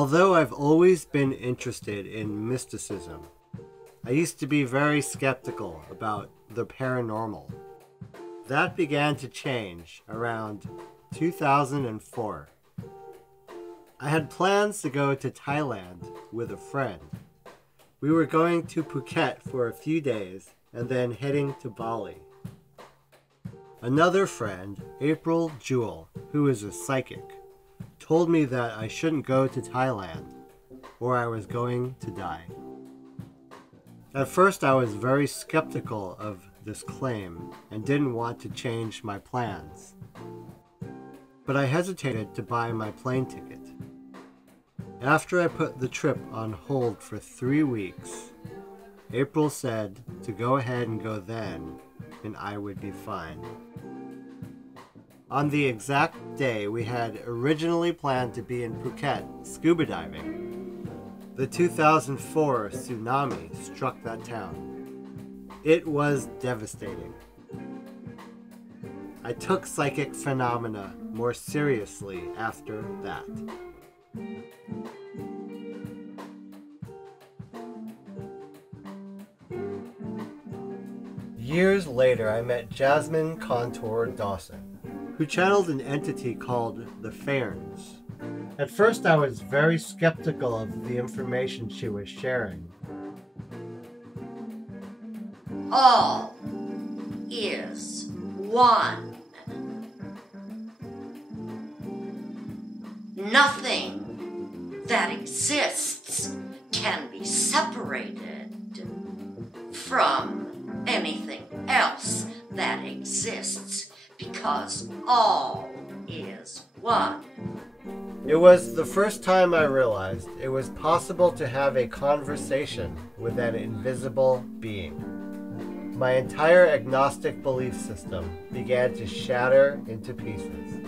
Although I've always been interested in mysticism, I used to be very skeptical about the paranormal. That began to change around 2004. I had plans to go to Thailand with a friend. We were going to Phuket for a few days and then heading to Bali. Another friend, April Jewel, who is a psychic, told me that I shouldn't go to Thailand or I was going to die. At first I was very skeptical of this claim and didn't want to change my plans. But I hesitated to buy my plane ticket. After I put the trip on hold for 3 weeks, April said to go ahead and go then, and I would be fine. On the exact day we had originally planned to be in Phuket scuba diving, the 2004 tsunami struck that town. It was devastating. I took psychic phenomena more seriously after that. Years later, I met Jasmine Contour Dawson, who channeled an entity called the Fairns. At first I was very skeptical of the information she was sharing. All is one. Nothing that exists can be separated from anything else that exists, because all is one. It was the first time I realized it was possible to have a conversation with an invisible being. My entire agnostic belief system began to shatter into pieces.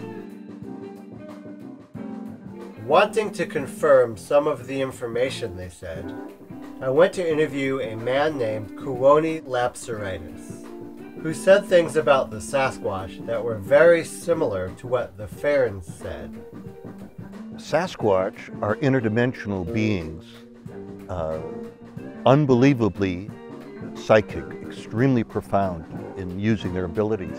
Wanting to confirm some of the information they said, I went to interview a man named Kuoni Lapsaritis, who said things about the Sasquatch that were very similar to what the Fairns said. Sasquatch are interdimensional beings, unbelievably psychic, extremely profound in using their abilities.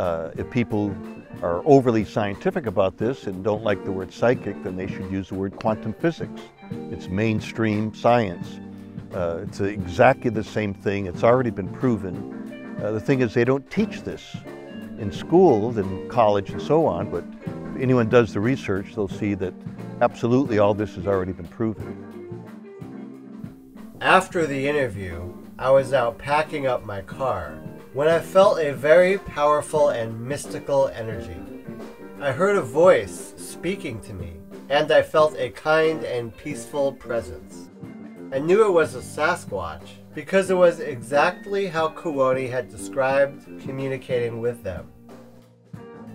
If people are overly scientific about this and don't like the word psychic, then they should use the word quantum physics. It's mainstream science. It's exactly the same thing. It's already been proven. The thing is, they don't teach this in schools and college and so on, but if anyone does the research, they'll see that absolutely all this has already been proven. After the interview, I was out packing up my car when I felt a very powerful and mystical energy. I heard a voice speaking to me, and I felt a kind and peaceful presence. I knew it was a Sasquatch because it was exactly how Kuoni had described communicating with them.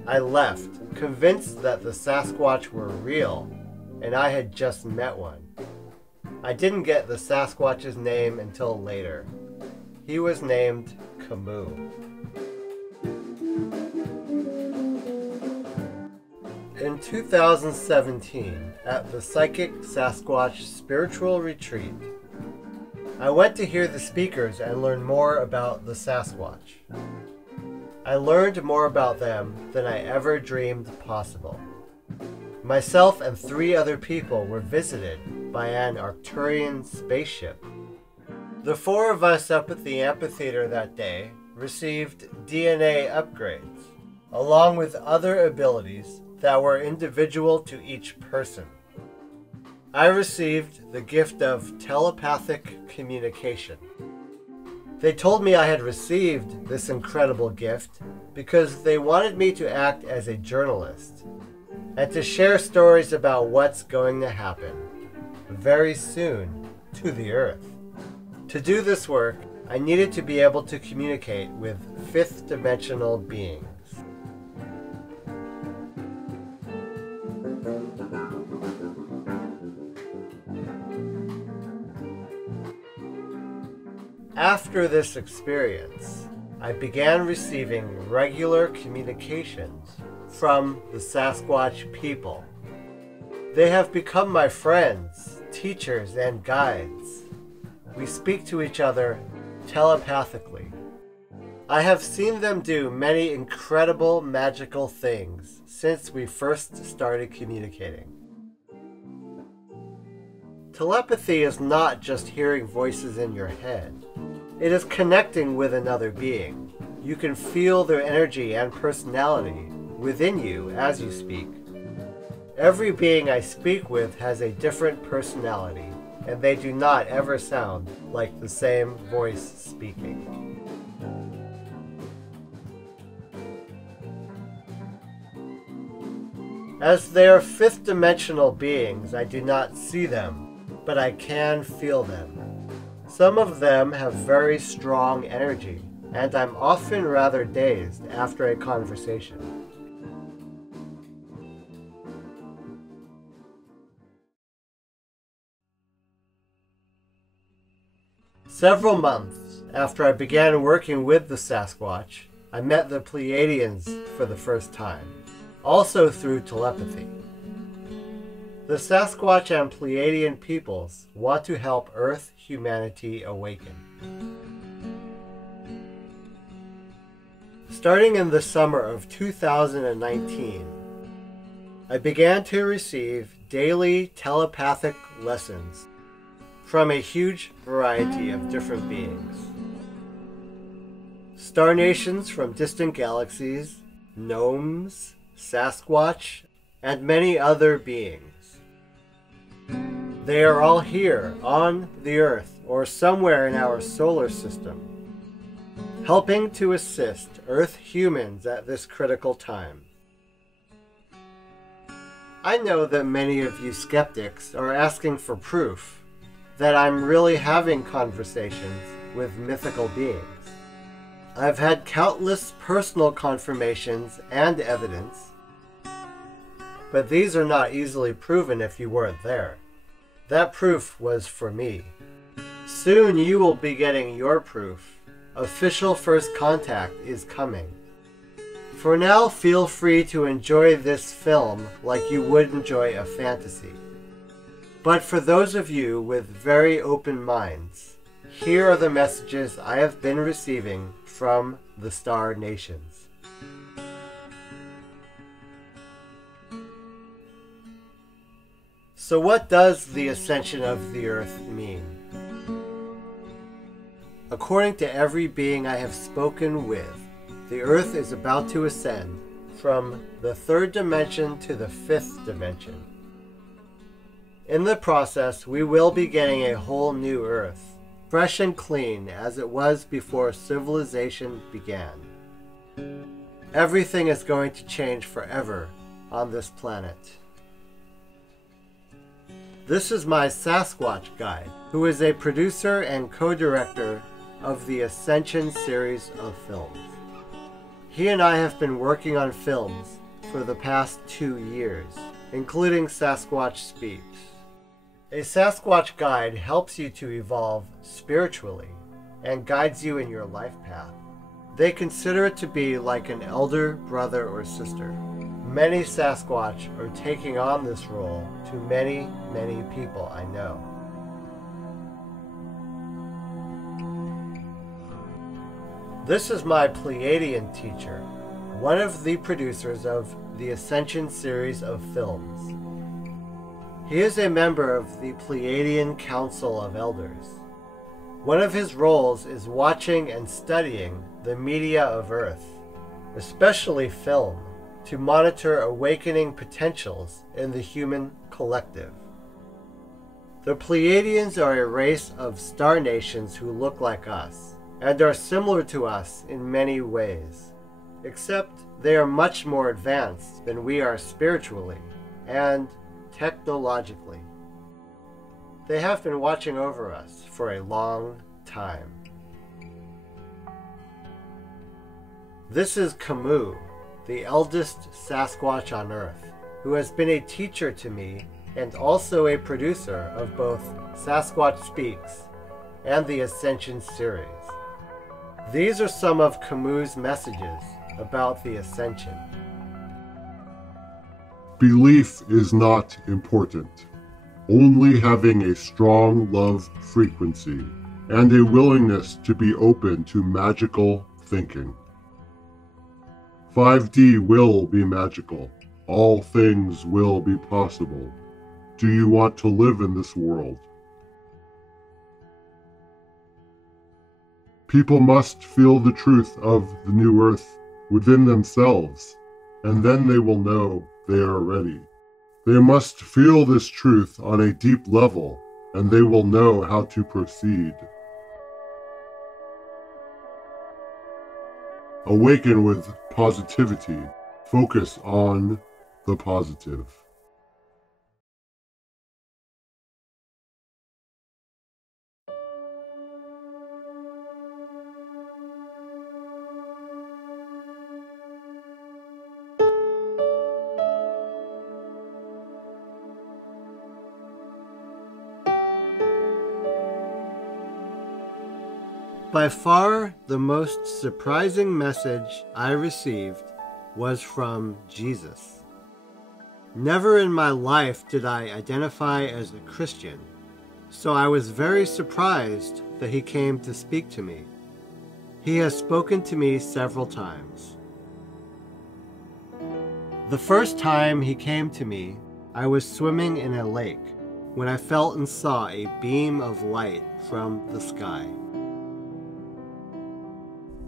I left, convinced that the Sasquatch were real, and I had just met one. I didn't get the Sasquatch's name until later. He was named Camus. In 2017, at the Psychic Sasquatch Spiritual Retreat, I went to hear the speakers and learn more about the Sasquatch. I learned more about them than I ever dreamed possible. Myself and 3 other people were visited by an Arcturian spaceship. The 4 of us up at the amphitheater that day received DNA upgrades, along with other abilities that were individual to each person. I received the gift of telepathic communication. They told me I had received this incredible gift because they wanted me to act as a journalist and to share stories about what's going to happen very soon to the Earth. To do this work, I needed to be able to communicate with 5th dimensional beings. After this experience, I began receiving regular communications from the Sasquatch people. They have become my friends, teachers, and guides. We speak to each other telepathically. I have seen them do many incredible magical things since we first started communicating. Telepathy is not just hearing voices in your head. It is connecting with another being. You can feel their energy and personality within you as you speak. Every being I speak with has a different personality, and they do not ever sound like the same voice speaking. As they are fifth-dimensional beings, I do not see them, but I can feel them. Some of them have very strong energy, and I'm often rather dazed after a conversation. Several months after I began working with the Sasquatch, I met the Pleadians for the first time, also through telepathy. The Sasquatch and Pleadian peoples want to help Earth humanity awaken. Starting in the summer of 2019, I began to receive daily telepathic lessons from a huge variety of different beings. Star nations from distant galaxies, gnomes, Sasquatch, and many other beings. They are all here on the Earth or somewhere in our solar system, helping to assist Earth humans at this critical time. I know that many of you skeptics are asking for proof that I'm really having conversations with mythical beings. I've had countless personal confirmations and evidence, but these are not easily proven if you weren't there. That proof was for me. Soon you will be getting your proof. Official first contact is coming. For now, feel free to enjoy this film like you would enjoy a fantasy. But for those of you with very open minds, here are the messages I have been receiving from the Star Nations. So what does the ascension of the Earth mean? According to every being I have spoken with, the Earth is about to ascend from the third dimension to the fifth dimension. In the process, we will be getting a whole new Earth, fresh and clean as it was before civilization began. Everything is going to change forever on this planet. This is my Sasquatch guide, who is a producer and co-director of the Ascension series of films. He and I have been working on films for the past 2 years, including Sasquatch Speaks. A Sasquatch guide helps you to evolve spiritually and guides you in your life path. They consider it to be like an elder brother or sister. Many Sasquatch are taking on this role to many, many people I know. This is my Pleadian teacher, one of the producers of the Ascension series of films. He is a member of the Pleadian Council of Elders. One of his roles is watching and studying the media of Earth, especially film, to monitor awakening potentials in the human collective. The Pleadians are a race of star nations who look like us, and are similar to us in many ways, except they are much more advanced than we are spiritually and technologically. They have been watching over us for a long time. This is Camus, the eldest Sasquatch on Earth, who has been a teacher to me and also a producer of both Sasquatch Speaks and the Ascension series. These are some of Camus' messages about the Ascension. Belief is not important. Only having a strong love frequency and a willingness to be open to magical thinking. 5D will be magical. All things will be possible. Do you want to live in this world? People must feel the truth of the new earth within themselves, and then they will know they are ready. They must feel this truth on a deep level, and they will know how to proceed. Awaken with positivity. Focus on the positive. By far, the most surprising message I received was from Jesus. Never in my life did I identify as a Christian, so I was very surprised that he came to speak to me. He has spoken to me several times. The first time he came to me, I was swimming in a lake when I felt and saw a beam of light from the sky.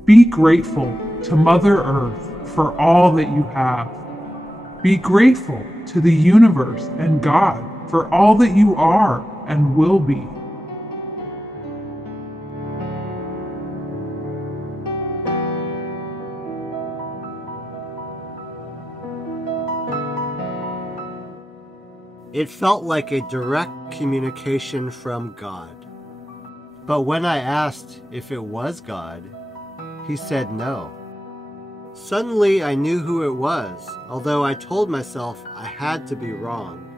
Be grateful to Mother Earth for all that you have. Be grateful to the universe and God for all that you are and will be. It felt like a direct communication from God. But when I asked if it was God, he said no. Suddenly I knew who it was, although I told myself I had to be wrong.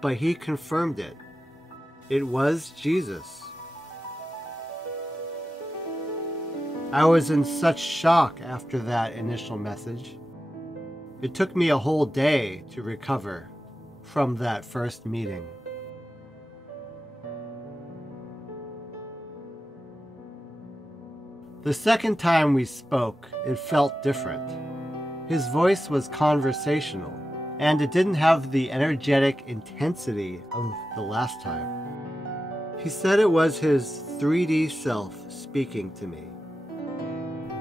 But he confirmed it. It was Jesus. I was in such shock after that initial message. It took me a whole day to recover from that first meeting. The second time we spoke, it felt different. His voice was conversational, and it didn't have the energetic intensity of the last time. He said it was his 3D self speaking to me.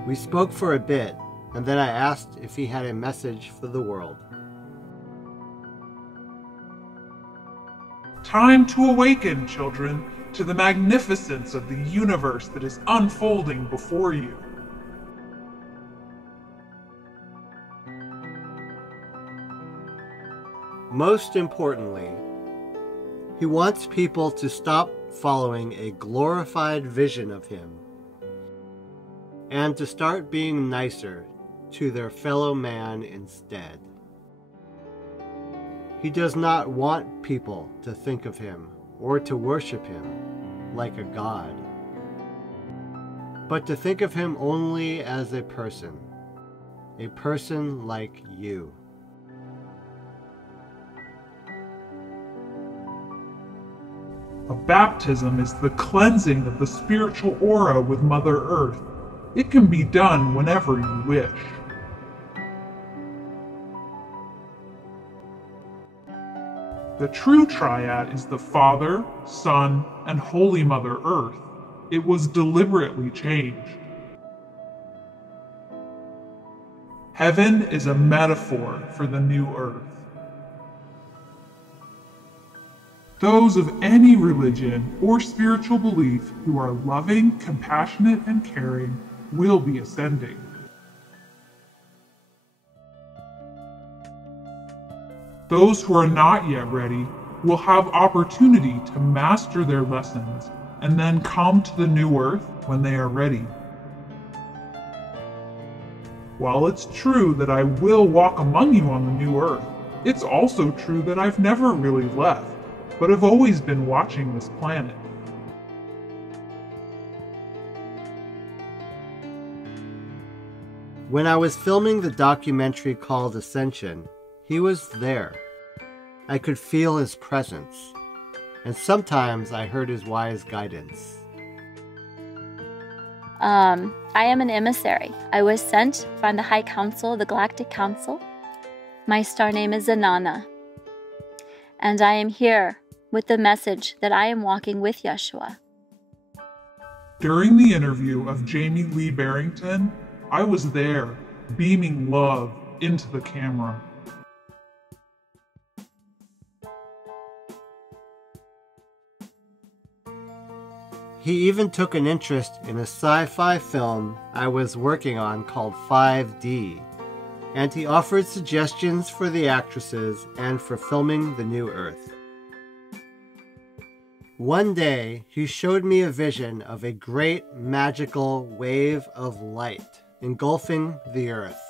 We spoke for a bit, and then I asked if he had a message for the world. Time to awaken, children, to the magnificence of the universe that is unfolding before you. Most importantly, he wants people to stop following a glorified vision of him and to start being nicer to their fellow man instead. He does not want people to think of him or to worship him like a god, but to think of him only as a person like you. A baptism is the cleansing of the spiritual aura with Mother Earth. It can be done whenever you wish. The true triad is the Father, Son, and Holy Mother Earth. It was deliberately changed. Heaven is a metaphor for the new earth. Those of any religion or spiritual belief who are loving, compassionate, and caring will be ascending. Those who are not yet ready will have opportunity to master their lessons and then come to the new earth when they are ready. While it's true that I will walk among you on the new earth, it's also true that I've never really left, but have always been watching this planet. When I was filming the documentary called Ascension, He was there. I could feel his presence, and sometimes I heard his wise guidance. I am an emissary. I was sent from the High Council, the Galactic Council. My star name is Zanana. And I am here with the message that I am walking with Yeshua. During the interview of Jamie Lee Barrington, I was there, beaming love into the camera. He even took an interest in a sci-fi film I was working on called 5D, and he offered suggestions for the actresses and for filming the new Earth. One day, he showed me a vision of a great magical wave of light engulfing the Earth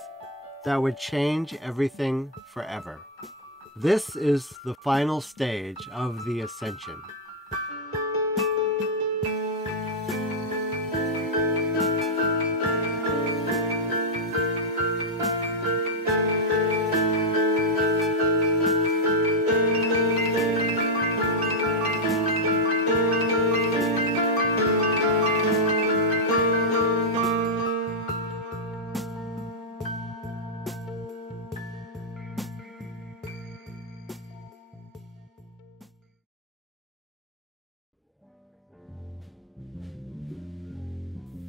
that would change everything forever. This is the final stage of the Ascension.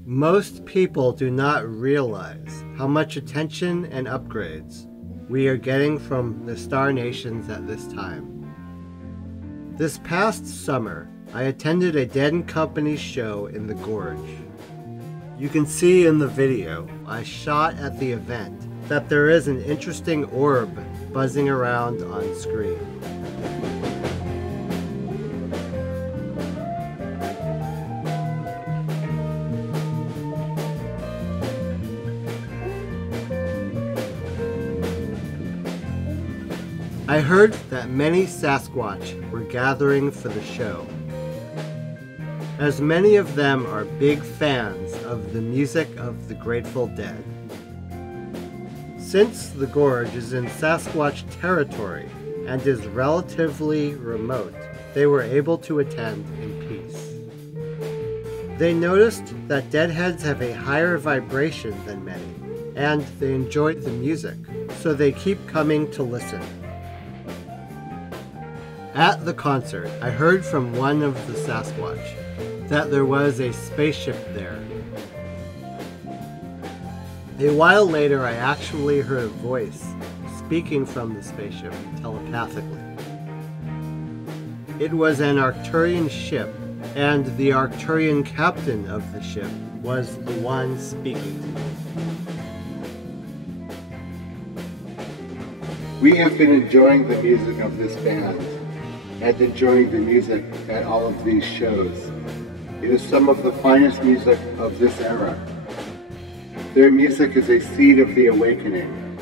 Most people do not realize how much attention and upgrades we are getting from the star nations at this time. This past summer, I attended a Dead & Company show in the Gorge. You can see in the video I shot at the event that there is an interesting orb buzzing around on screen. I heard that many Sasquatch were gathering for the show, as many of them are big fans of the music of the Grateful Dead. Since the Gorge is in Sasquatch territory and is relatively remote, they were able to attend in peace. They noticed that Deadheads have a higher vibration than many, and they enjoyed the music, so they keep coming to listen. At the concert, I heard from one of the Sasquatch that there was a spaceship there. A while later, I actually heard a voice speaking from the spaceship telepathically. It was an Arcturian ship, and the Arcturian captain of the ship was the one speaking to me. We have been enjoying the music of this band and enjoying the music at all of these shows. It is some of the finest music of this era. Their music is a seed of the awakening,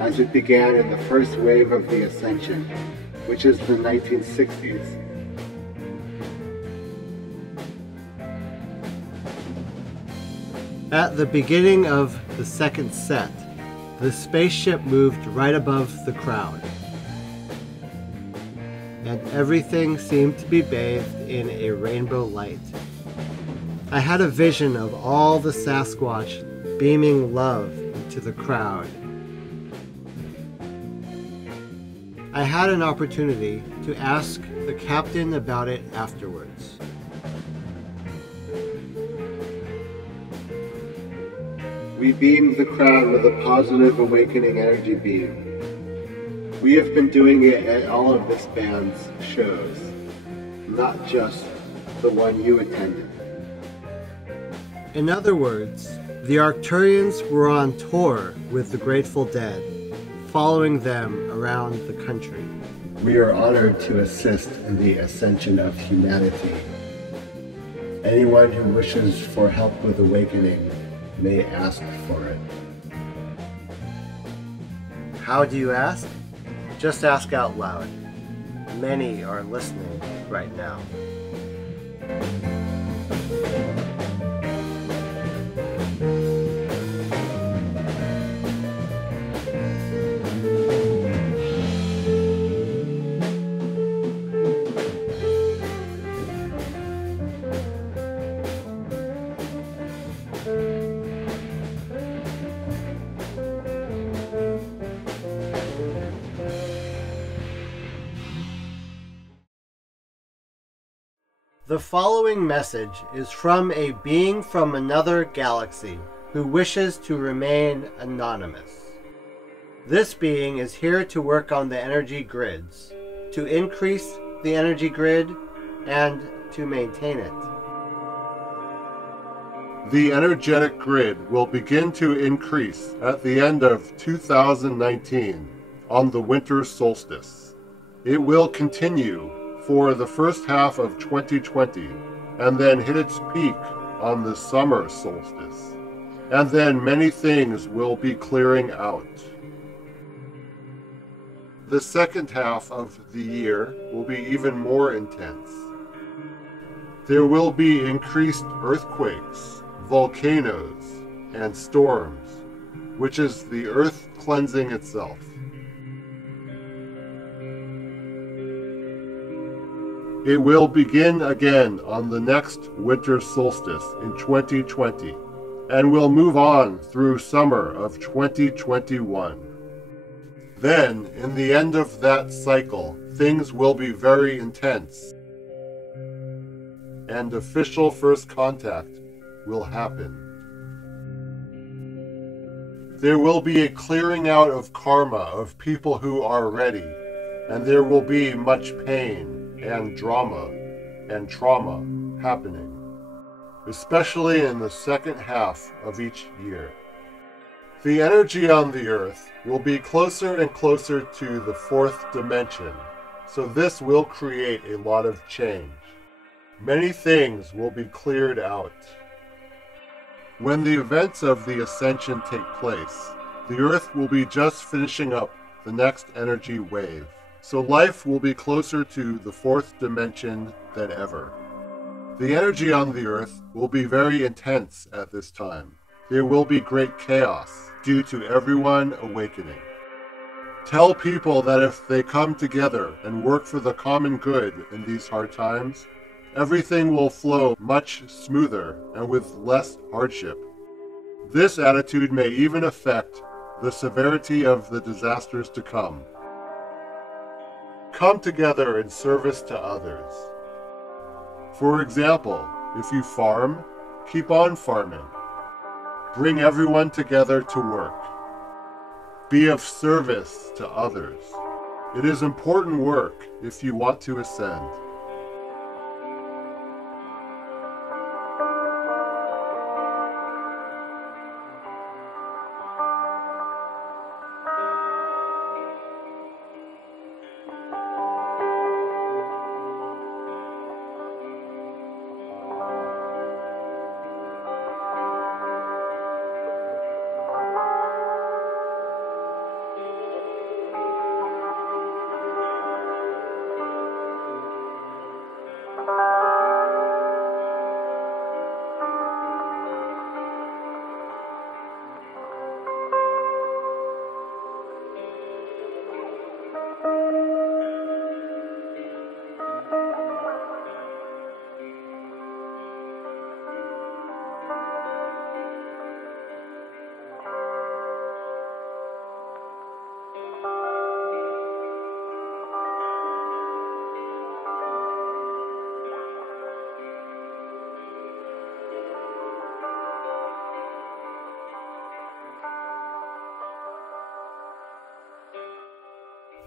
as it began in the first wave of the Ascension, which is the 1960s. At the beginning of the second set, the spaceship moved right above the crowd, and everything seemed to be bathed in a rainbow light. I had a vision of all the Sasquatch beaming love into the crowd. I had an opportunity to ask the captain about it afterwards. We beamed the crowd with a positive awakening energy beam. We have been doing it at all of this band's shows, not just the one you attended. In other words, the Arcturians were on tour with the Grateful Dead, following them around the country. We are honored to assist in the ascension of humanity. Anyone who wishes for help with awakening may ask for it. How do you ask? Just ask out loud. Many are listening right now. The following message is from a being from another galaxy who wishes to remain anonymous. This being is here to work on the energy grids, to increase the energy grid, and to maintain it. The energetic grid will begin to increase at the end of 2019 on the winter solstice. It will continue for the first half of 2020 and then hit its peak on the summer solstice. And then many things will be clearing out. The second half of the year will be even more intense. There will be increased earthquakes, volcanoes, and storms, which is the earth cleansing itself. It will begin again on the next winter solstice in 2020 and will move on through summer of 2021. Then, in the end of that cycle, things will be very intense, and official first contact will happen. There will be a clearing out of karma of people who are ready, and there will be much pain and drama and trauma happening, especially in the second half of each year. The energy on the earth will be closer and closer to the fourth dimension, so this will create a lot of change. Many things will be cleared out. When the events of the Ascension take place, the earth will be just finishing up the next energy wave, so life will be closer to the fourth dimension than ever. The energy on the earth will be very intense at this time. There will be great chaos due to everyone awakening. Tell people that if they come together and work for the common good in these hard times, everything will flow much smoother and with less hardship. This attitude may even affect the severity of the disasters to come. Come together in service to others. For example, if you farm, keep on farming. Bring everyone together to work. Be of service to others. It is important work if you want to ascend.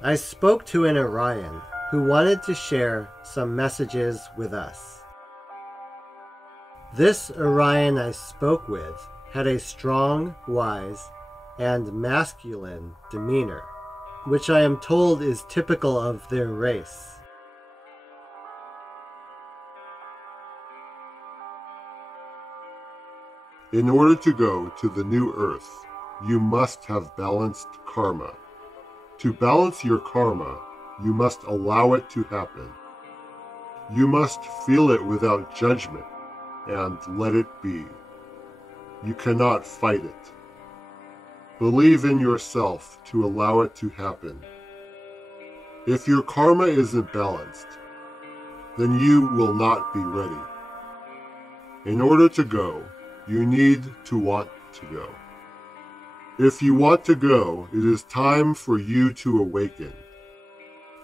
I spoke to an Orion who wanted to share some messages with us. This Orion I spoke with had a strong, wise, and masculine demeanor, which I am told is typical of their race. In order to go to the new earth, you must have balanced karma. To balance your karma, you must allow it to happen. You must feel it without judgment and let it be. You cannot fight it. Believe in yourself to allow it to happen. If your karma isn't balanced, then you will not be ready. In order to go, you need to want to go. If you want to go, it is time for you to awaken.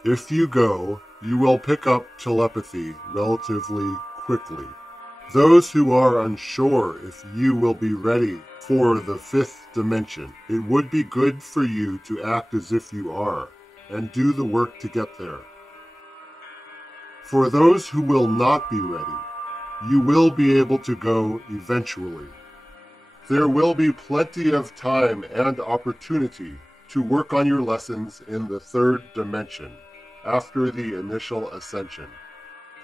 If you go, you will pick up telepathy relatively quickly. Those who are unsure if you will be ready for the fifth dimension, it would be good for you to act as if you are, and do the work to get there. For those who will not be ready, you will be able to go eventually. There will be plenty of time and opportunity to work on your lessons in the third dimension after the initial ascension.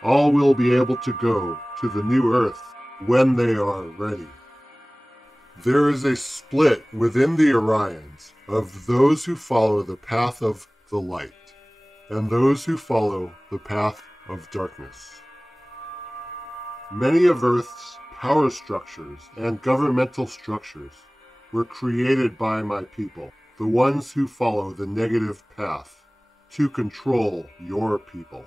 All will be able to go to the new earth when they are ready. There is a split within the Orions of those who follow the path of the light and those who follow the path of darkness. Many of Earth's power structures and governmental structures were created by my people, the ones who follow the negative path, to control your people.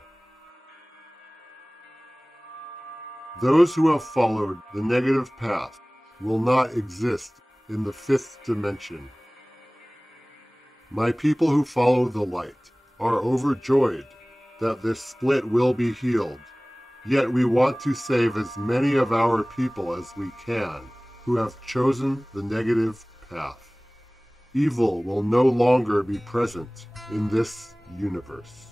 Those who have followed the negative path will not exist in the fifth dimension. My people who follow the light are overjoyed that this split will be healed, yet we want to save as many of our people as we can who have chosen the negative path. Evil will no longer be present in this universe.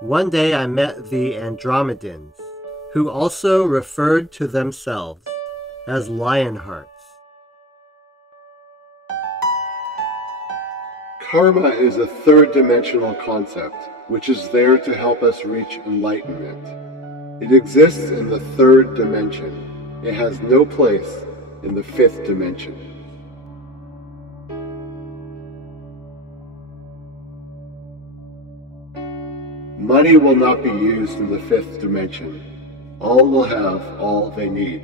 One day I met the Andromedans, who also referred to themselves as Lionhearts. Karma is a third-dimensional concept, which is there to help us reach enlightenment. It exists in the third dimension. It has no place in the fifth dimension. Money will not be used in the fifth dimension. All will have all they need.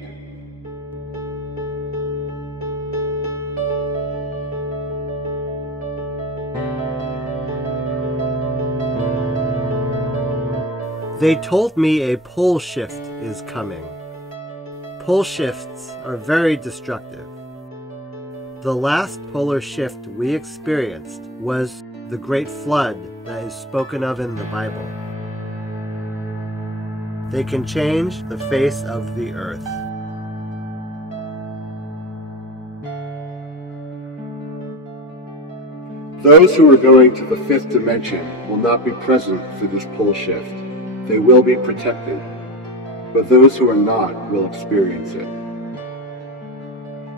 They told me a pole shift is coming. Pole shifts are very destructive. The last polar shift we experienced was the Great Flood that is spoken of in the Bible. They can change the face of the earth. Those who are going to the fifth dimension will not be present for this pole shift. They will be protected, but those who are not will experience it.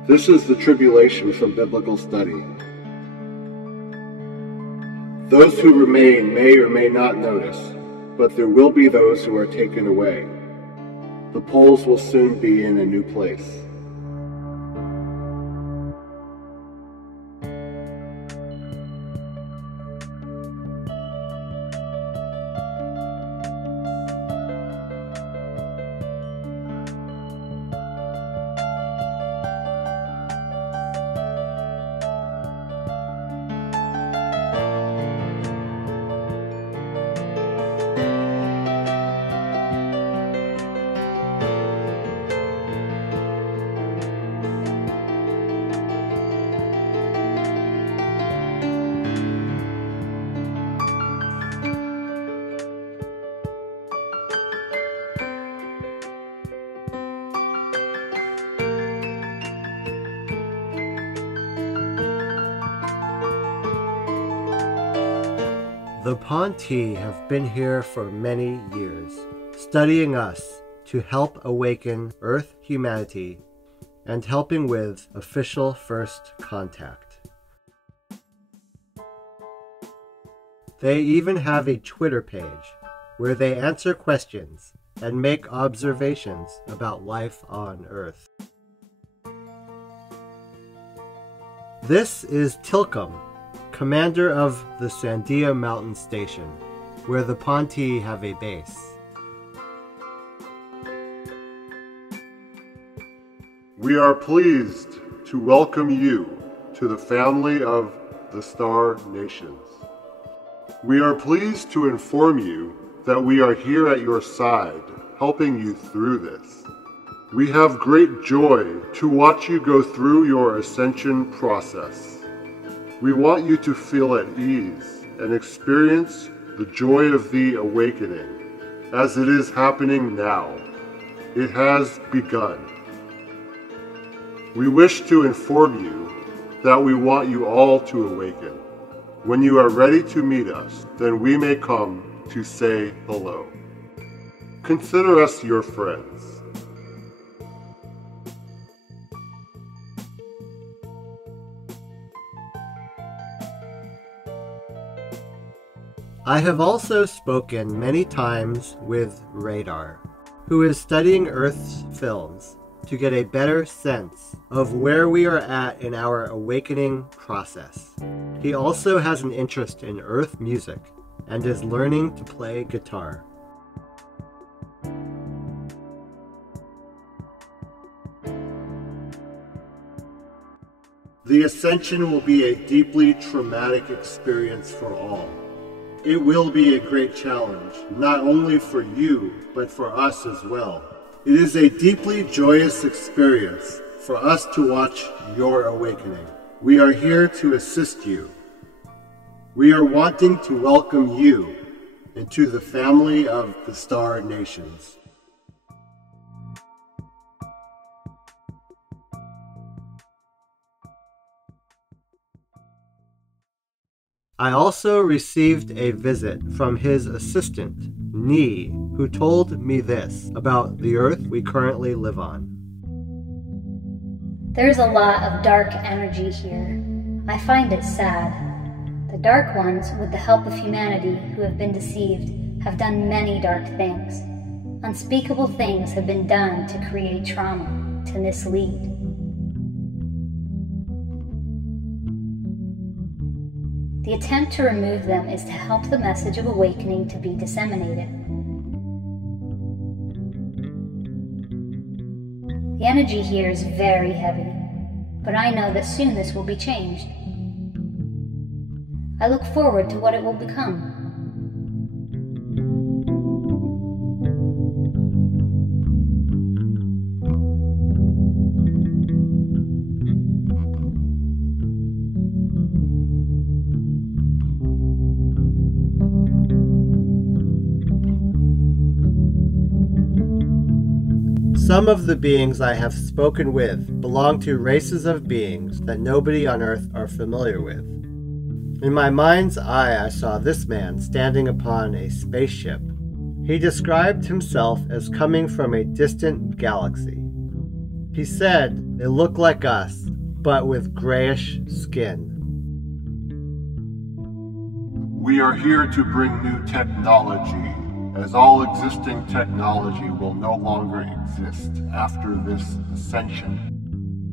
This is the tribulation from biblical study. Those who remain may or may not notice, but there will be those who are taken away. The poles will soon be in a new place. The Ponti have been here for many years, studying us to help awaken Earth humanity and helping with official first contact. They even have a Twitter page where they answer questions and make observations about life on Earth. This is Tilcum, commander of the Sandia Mountain Station, where the Ponti have a base. We are pleased to welcome you to the family of the Star Nations. We are pleased to inform you that we are here at your side, helping you through this. We have great joy to watch you go through your ascension process. We want you to feel at ease and experience the joy of the awakening as it is happening now. It has begun. We wish to inform you that we want you all to awaken. When you are ready to meet us, then we may come to say hello. Consider us your friends. I have also spoken many times with Radar, who is studying Earth's films to get a better sense of where we are at in our awakening process. He also has an interest in Earth music and is learning to play guitar. The Ascension will be a deeply traumatic experience for all. It will be a great challenge, not only for you, but for us as well. It is a deeply joyous experience for us to watch your awakening. We are here to assist you. We are wanting to welcome you into the family of the Star Nations. I also received a visit from his assistant, Ni, who told me this about the Earth we currently live on. There's a lot of dark energy here. I find it sad. The Dark Ones, with the help of humanity who have been deceived, have done many dark things. Unspeakable things have been done to create trauma, to mislead. The attempt to remove them is to help the message of awakening to be disseminated. The energy here is very heavy, but I know that soon this will be changed. I look forward to what it will become. Some of the beings I have spoken with belong to races of beings that nobody on Earth are familiar with. In my mind's eye, I saw this man standing upon a spaceship. He described himself as coming from a distant galaxy. He said they look like us, but with grayish skin. We are here to bring new technology, as all existing technology will no longer exist after this ascension.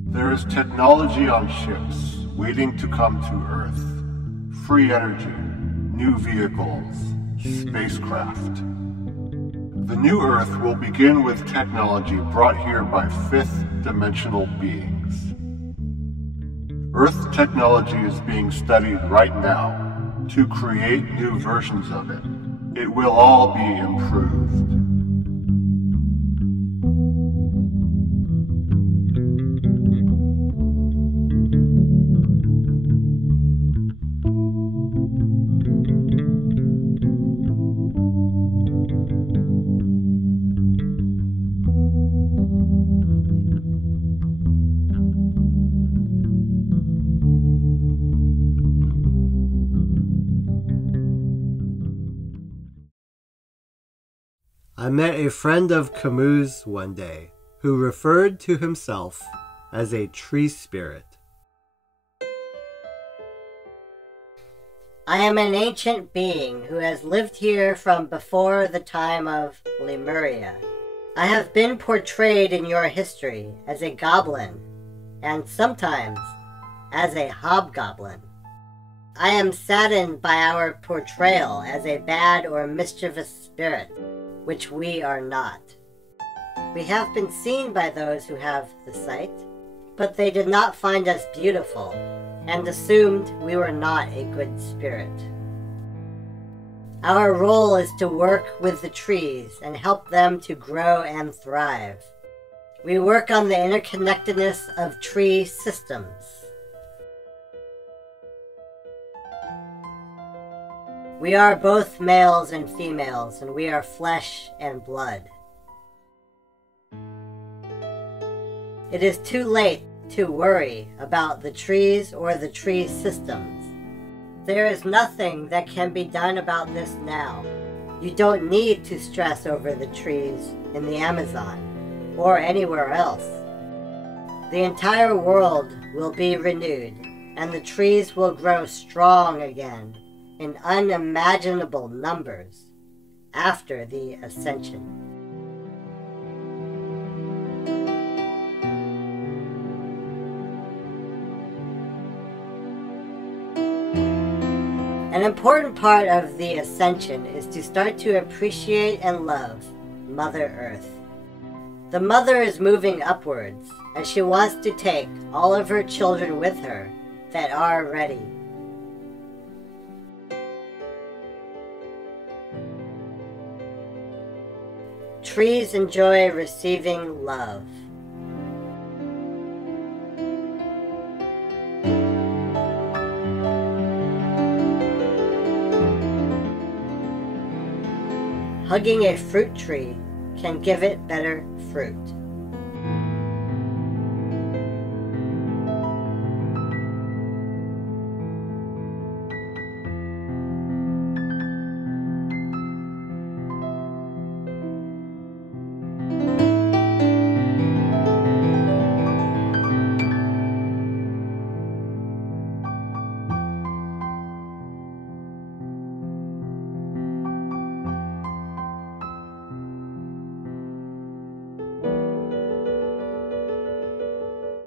There is technology on ships waiting to come to Earth. Free energy, new vehicles, spacecraft. The new Earth will begin with technology brought here by fifth-dimensional beings. Earth technology is being studied right now to create new versions of it. It will all be improved. I met a friend of Camus one day who referred to himself as a tree spirit. I am an ancient being who has lived here from before the time of Lemuria. I have been portrayed in your history as a goblin, and sometimes as a hobgoblin. I am saddened by our portrayal as a bad or mischievous spirit, which we are not. We have been seen by those who have the sight, but they did not find us beautiful, and assumed we were not a good spirit. Our role is to work with the trees and help them to grow and thrive. We work on the interconnectedness of tree systems. We are both males and females, and we are flesh and blood. It is too late to worry about the trees or the tree systems. There is nothing that can be done about this now. You don't need to stress over the trees in the Amazon or anywhere else. The entire world will be renewed, and the trees will grow strong again in unimaginable numbers after the Ascension. An important part of the Ascension is to start to appreciate and love Mother Earth. The Mother is moving upwards, and she wants to take all of her children with her that are ready. Trees enjoy receiving love. Hugging a fruit tree can give it better fruit.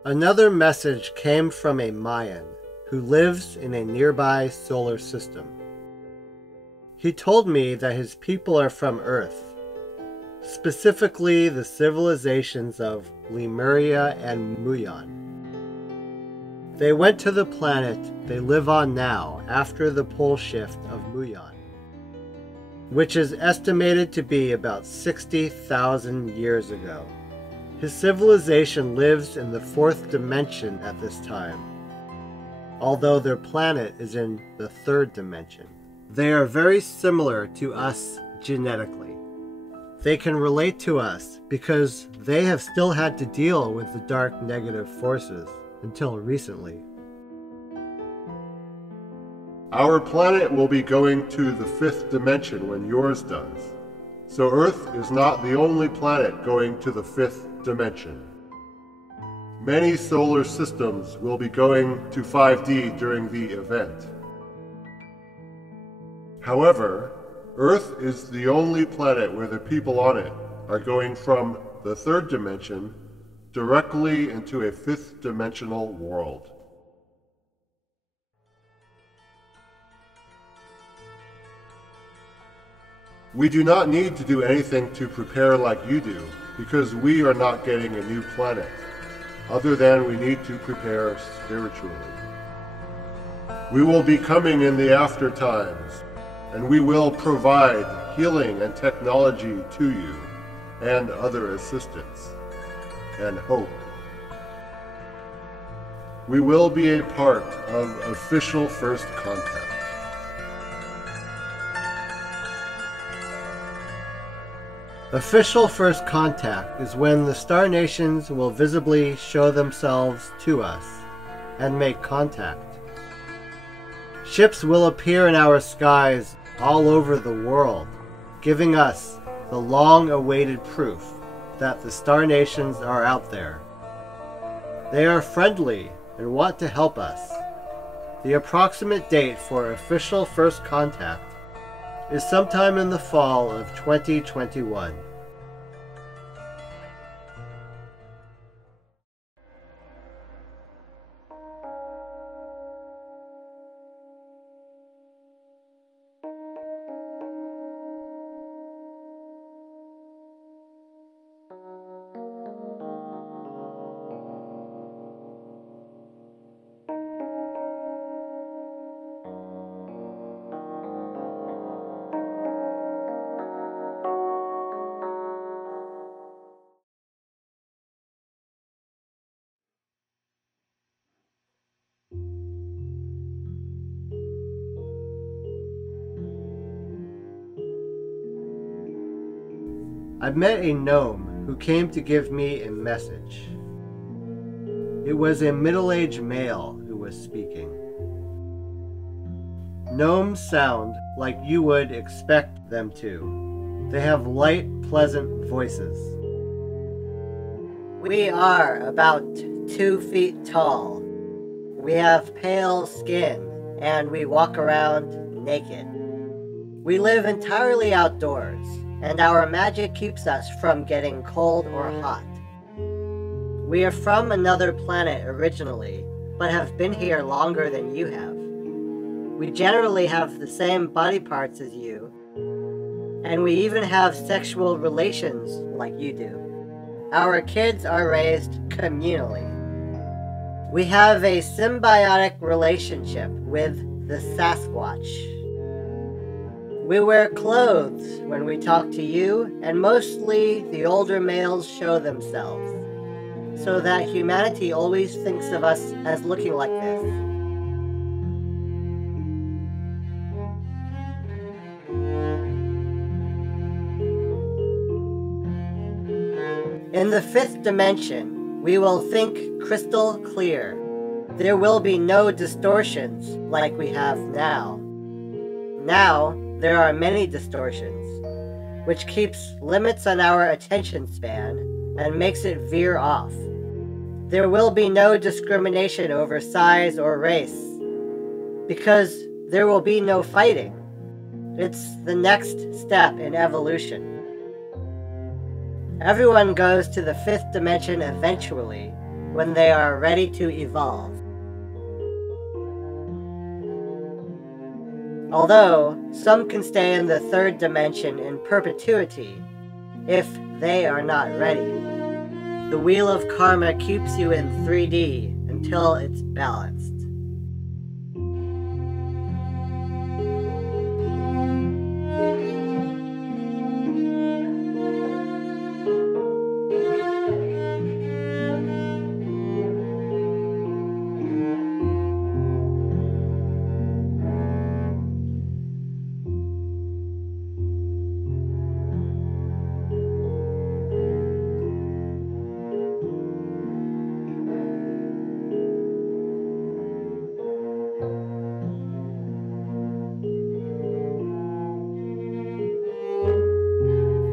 Another message came from a Mayan who lives in a nearby solar system. He told me that his people are from Earth, specifically the civilizations of Lemuria and Muyan. They went to the planet they live on now after the pole shift of Muyan, which is estimated to be about 60,000 years ago. His civilization lives in the 4th dimension at this time, although their planet is in the 3rd dimension. They are very similar to us genetically. They can relate to us because they have still had to deal with the dark negative forces until recently. Our planet will be going to the 5th dimension when yours does. So Earth is not the only planet going to the 5th dimension. Many solar systems will be going to 5D during the event. However, Earth is the only planet where the people on it are going from the 3rd dimension directly into a 5th dimensional world. We do not need to do anything to prepare like you do, because we are not getting a new planet, other than we need to prepare spiritually. We will be coming in the after times, and we will provide healing and technology to you, and other assistance, and hope. We will be a part of official first contact. Official first contact is when the star nations will visibly show themselves to us and make contact. Ships will appear in our skies all over the world, giving us the long-awaited proof that the star nations are out there. They are friendly and want to help us. The approximate date for official first contact is sometime in the fall of 2021. I met a gnome who came to give me a message. It was a middle-aged male who was speaking. Gnomes sound like you would expect them to. They have light, pleasant voices. We are about 2 feet tall. We have pale skin, and we walk around naked. We live entirely outdoors, and our magic keeps us from getting cold or hot. We are from another planet originally, but have been here longer than you have. We generally have the same body parts as you, and we even have sexual relations like you do. Our kids are raised communally. We have a symbiotic relationship with the Sasquatch. We wear clothes when we talk to you, and mostly the older males show themselves, so that humanity always thinks of us as looking like this. In the 5th dimension, we will think crystal clear. There will be no distortions like we have now. Now, there are many distortions, which keeps limits on our attention span and makes it veer off. There will be no discrimination over size or race, because there will be no fighting. It's the next step in evolution. Everyone goes to the 5th dimension eventually, when they are ready to evolve. Although, some can stay in the 3rd dimension in perpetuity, if they are not ready. The wheel of karma keeps you in 3D until it's balanced.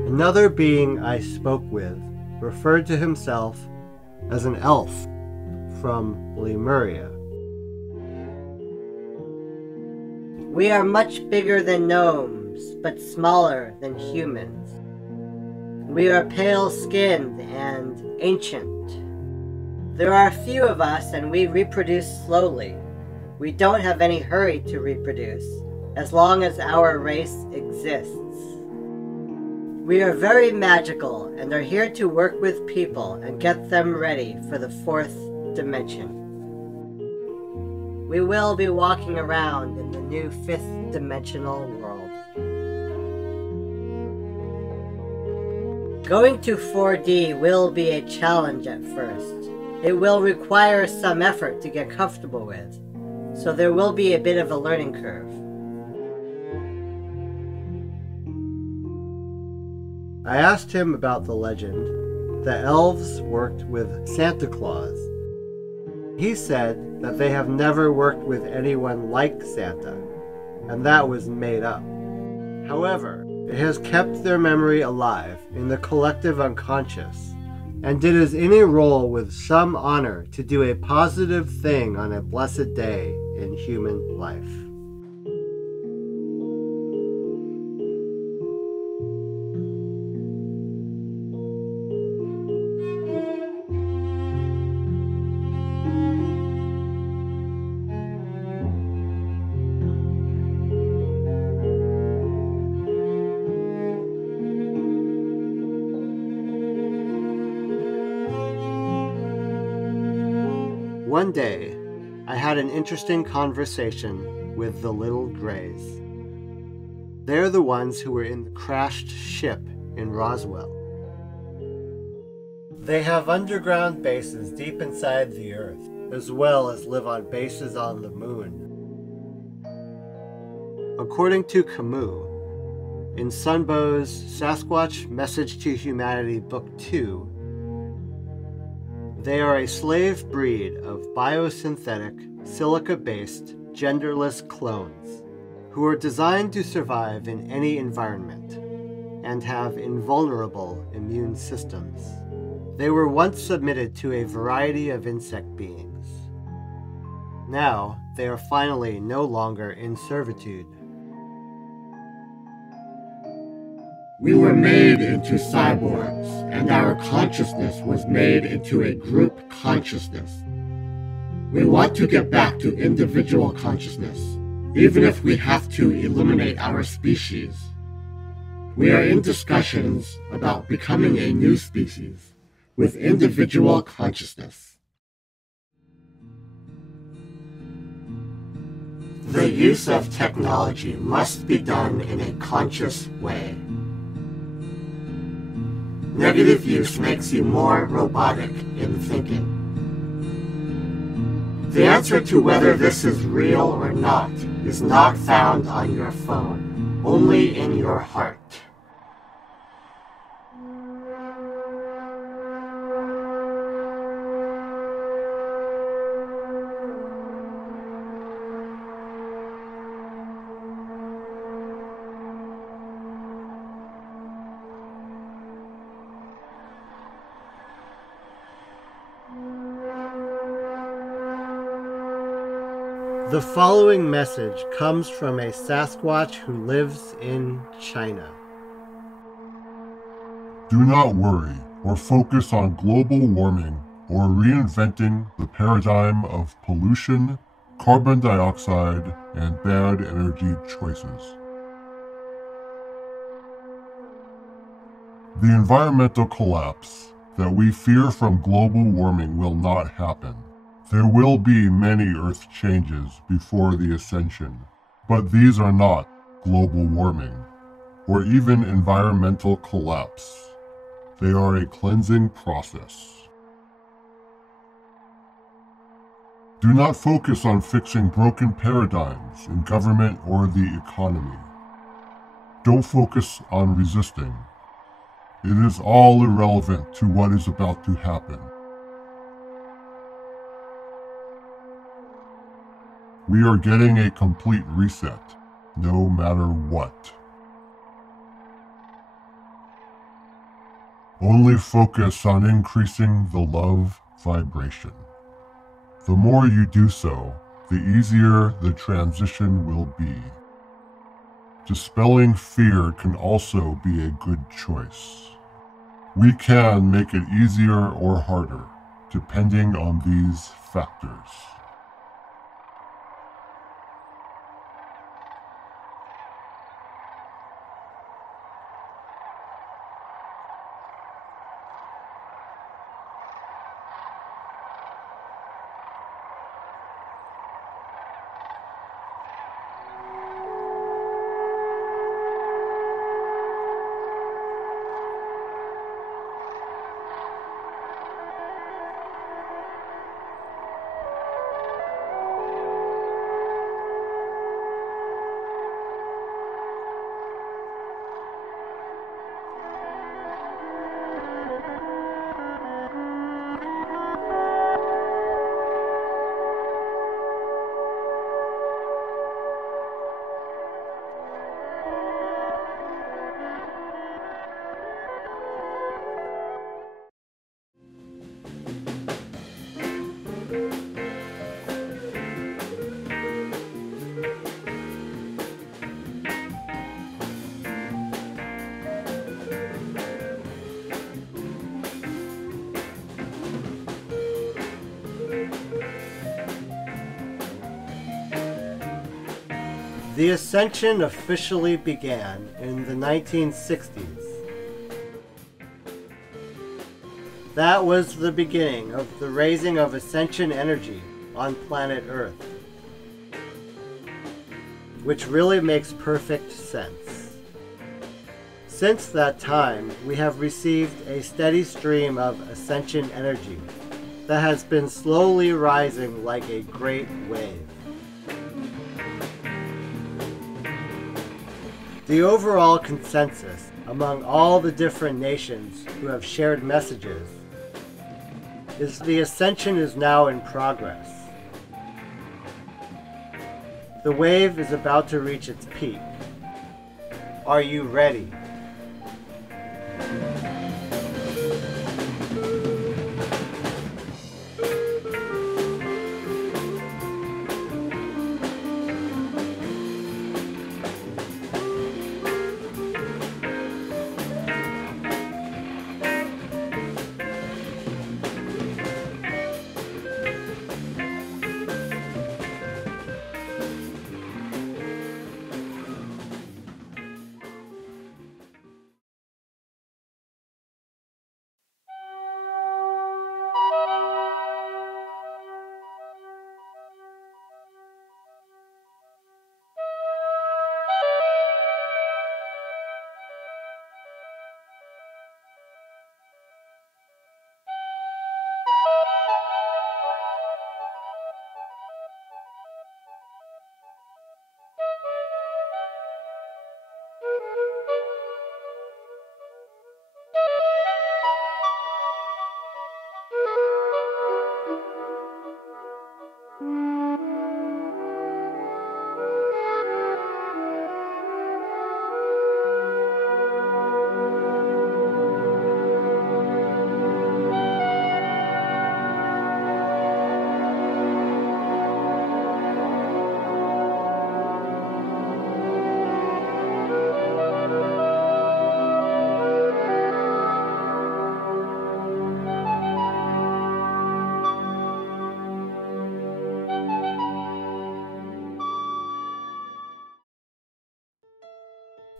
Another being I spoke with referred to himself as an elf from Lemuria. We are much bigger than gnomes, but smaller than humans. We are pale-skinned and ancient. There are few of us, and we reproduce slowly. We don't have any hurry to reproduce, as long as our race exists. We are very magical and are here to work with people and get them ready for the 4th dimension. We will be walking around in the new 5th dimensional world. Going to 4D will be a challenge at first. It will require some effort to get comfortable with, so there will be a bit of a learning curve. I asked him about the legend that elves worked with Santa Claus. He said that they have never worked with anyone like Santa, and that was made up. However, it has kept their memory alive in the collective unconscious, and it is in a role with some honor to do a positive thing on a blessed day in human life. One day, I had an interesting conversation with the little Greys. They're the ones who were in the crashed ship in Roswell. They have underground bases deep inside the Earth, as well as live on bases on the Moon. According to Camus, in Sunbow's Sasquatch Message to Humanity Book 2, they are a slave breed of biosynthetic, silica-based, genderless clones who are designed to survive in any environment and have invulnerable immune systems. They were once submitted to a variety of insect beings. Now, they are finally no longer in servitude. We were made into cyborgs, and our consciousness was made into a group consciousness. We want to get back to individual consciousness, even if we have to eliminate our species. We are in discussions about becoming a new species with individual consciousness. The use of technology must be done in a conscious way. Negative use makes you more robotic in thinking. The answer to whether this is real or not is not found on your phone, only in your heart. The following message comes from a Sasquatch who lives in China. Do not worry or focus on global warming or reinventing the paradigm of pollution, carbon dioxide, and bad energy choices. The environmental collapse that we fear from global warming will not happen. There will be many Earth changes before the Ascension, but these are not global warming or even environmental collapse. They are a cleansing process. Do not focus on fixing broken paradigms in government or the economy. Don't focus on resisting. It is all irrelevant to what is about to happen. We are getting a complete reset, no matter what. Only focus on increasing the love vibration. The more you do so, the easier the transition will be. Dispelling fear can also be a good choice. We can make it easier or harder, depending on these factors. The Ascension officially began in the 1960s. That was the beginning of the raising of Ascension energy on planet Earth, which really makes perfect sense. Since that time, we have received a steady stream of Ascension energy that has been slowly rising like a great wave. The overall consensus among all the different nations who have shared messages is the Ascension is now in progress. The wave is about to reach its peak. Are you ready?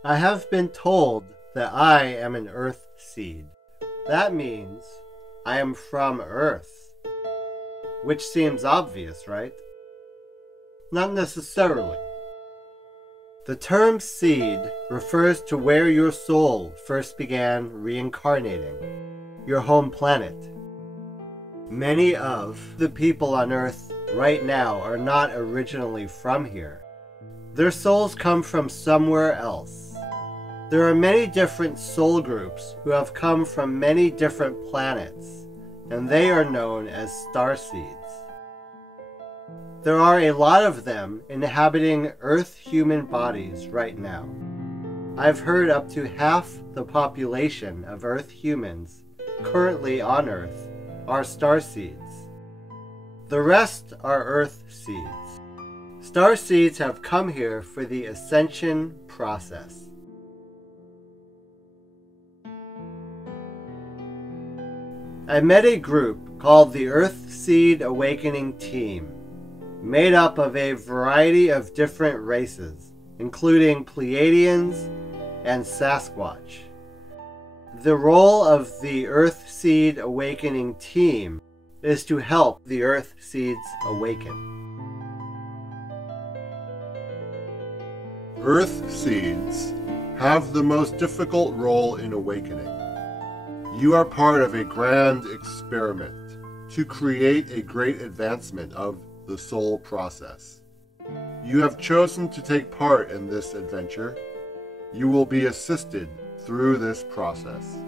I have been told that I am an Earth seed. That means I am from Earth. Which seems obvious, right? Not necessarily. The term seed refers to where your soul first began reincarnating, your home planet. Many of the people on Earth right now are not originally from here. Their souls come from somewhere else. There are many different soul groups who have come from many different planets, and they are known as starseeds. There are a lot of them inhabiting Earth human bodies right now. I've heard up to half the population of Earth humans currently on Earth are starseeds. The rest are Earth seeds. Starseeds have come here for the Ascension process. I met a group called the Earth Seed Awakening Team, made up of a variety of different races, including Pleadians and Sasquatch. The role of the Earth Seed Awakening Team is to help the Earth Seeds awaken. Earth seeds have the most difficult role in awakening. You are part of a grand experiment to create a great advancement of the soul process. You have chosen to take part in this adventure. You will be assisted through this process.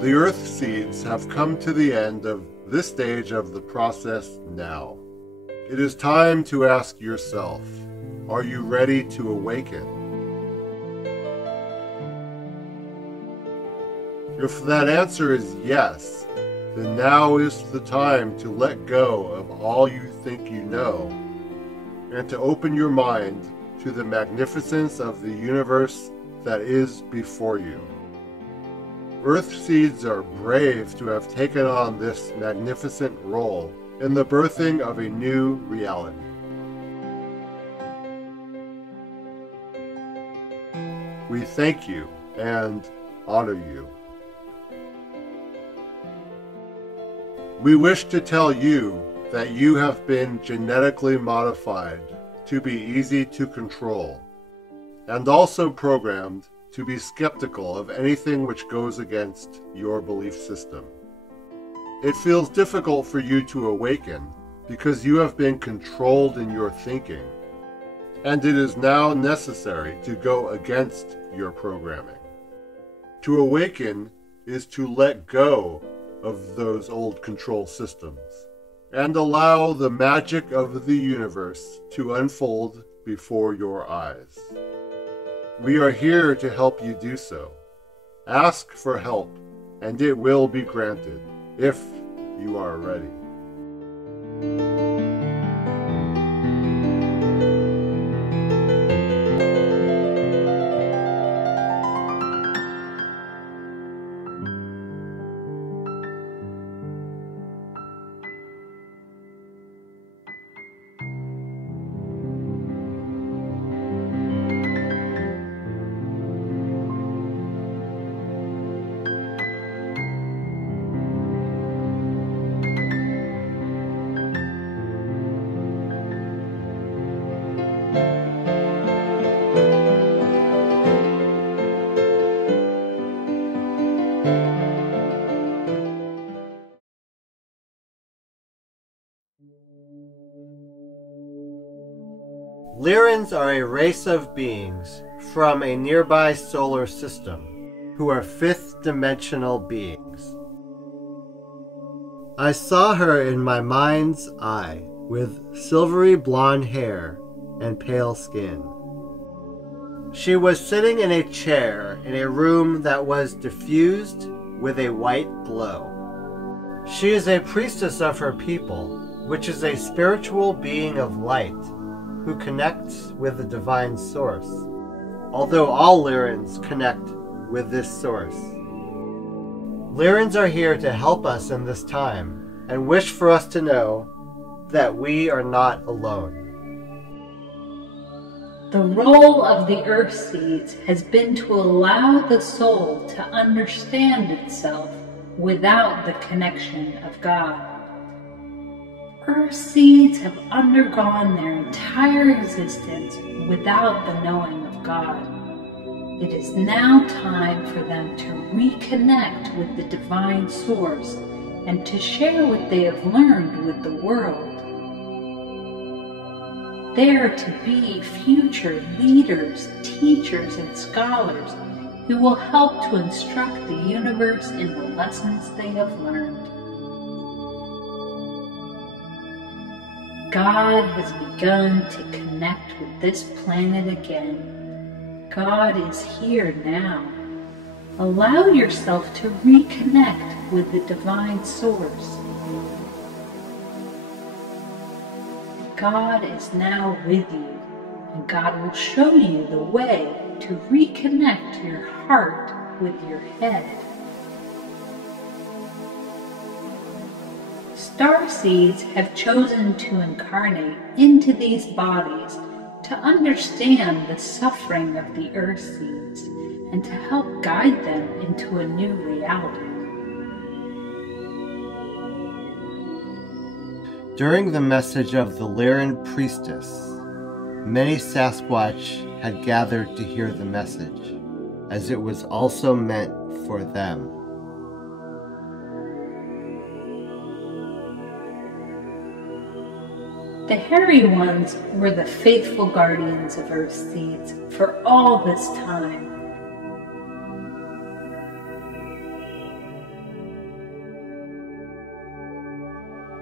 The Earth seeds have come to the end of this stage of the process now. It is time to ask yourself, are you ready to awaken? If that answer is yes, then now is the time to let go of all you think you know and to open your mind to the magnificence of the universe that is before you. Earth seeds are brave to have taken on this magnificent role in the birthing of a new reality. We thank you and honor you. We wish to tell you that you have been genetically modified to be easy to control, and also programmed to be skeptical of anything which goes against your belief system. It feels difficult for you to awaken because you have been controlled in your thinking, and it is now necessary to go against your programming. To awaken is to let go of those old control systems and allow the magic of the universe to unfold before your eyes. We are here to help you do so. Ask for help, and it will be granted if you are ready. Lyrans are a race of beings from a nearby solar system who are fifth-dimensional beings. I saw her in my mind's eye with silvery blonde hair and pale skin. She was sitting in a chair in a room that was diffused with a white glow. She is a priestess of her people, which is a spiritual being of light who connects with the divine source, although all Lyrans connect with this source. Lyrans are here to help us in this time and wish for us to know that we are not alone. The role of the earth seeds has been to allow the soul to understand itself without the connection of God. Earth seeds have undergone their entire existence without the knowing of God. It is now time for them to reconnect with the divine source and to share what they have learned with the world. They are to be future leaders, teachers, and scholars who will help to instruct the universe in the lessons they have learned. God has begun to connect with this planet again. God is here now. Allow yourself to reconnect with the divine source. God is now with you, and God will show you the way to reconnect your heart with your head. Starseeds have chosen to incarnate into these bodies to understand the suffering of the earth seeds and to help guide them into a new reality. During the message of the Lyran priestess, many Sasquatch had gathered to hear the message, as it was also meant for them. The hairy ones were the faithful guardians of earth seeds for all this time.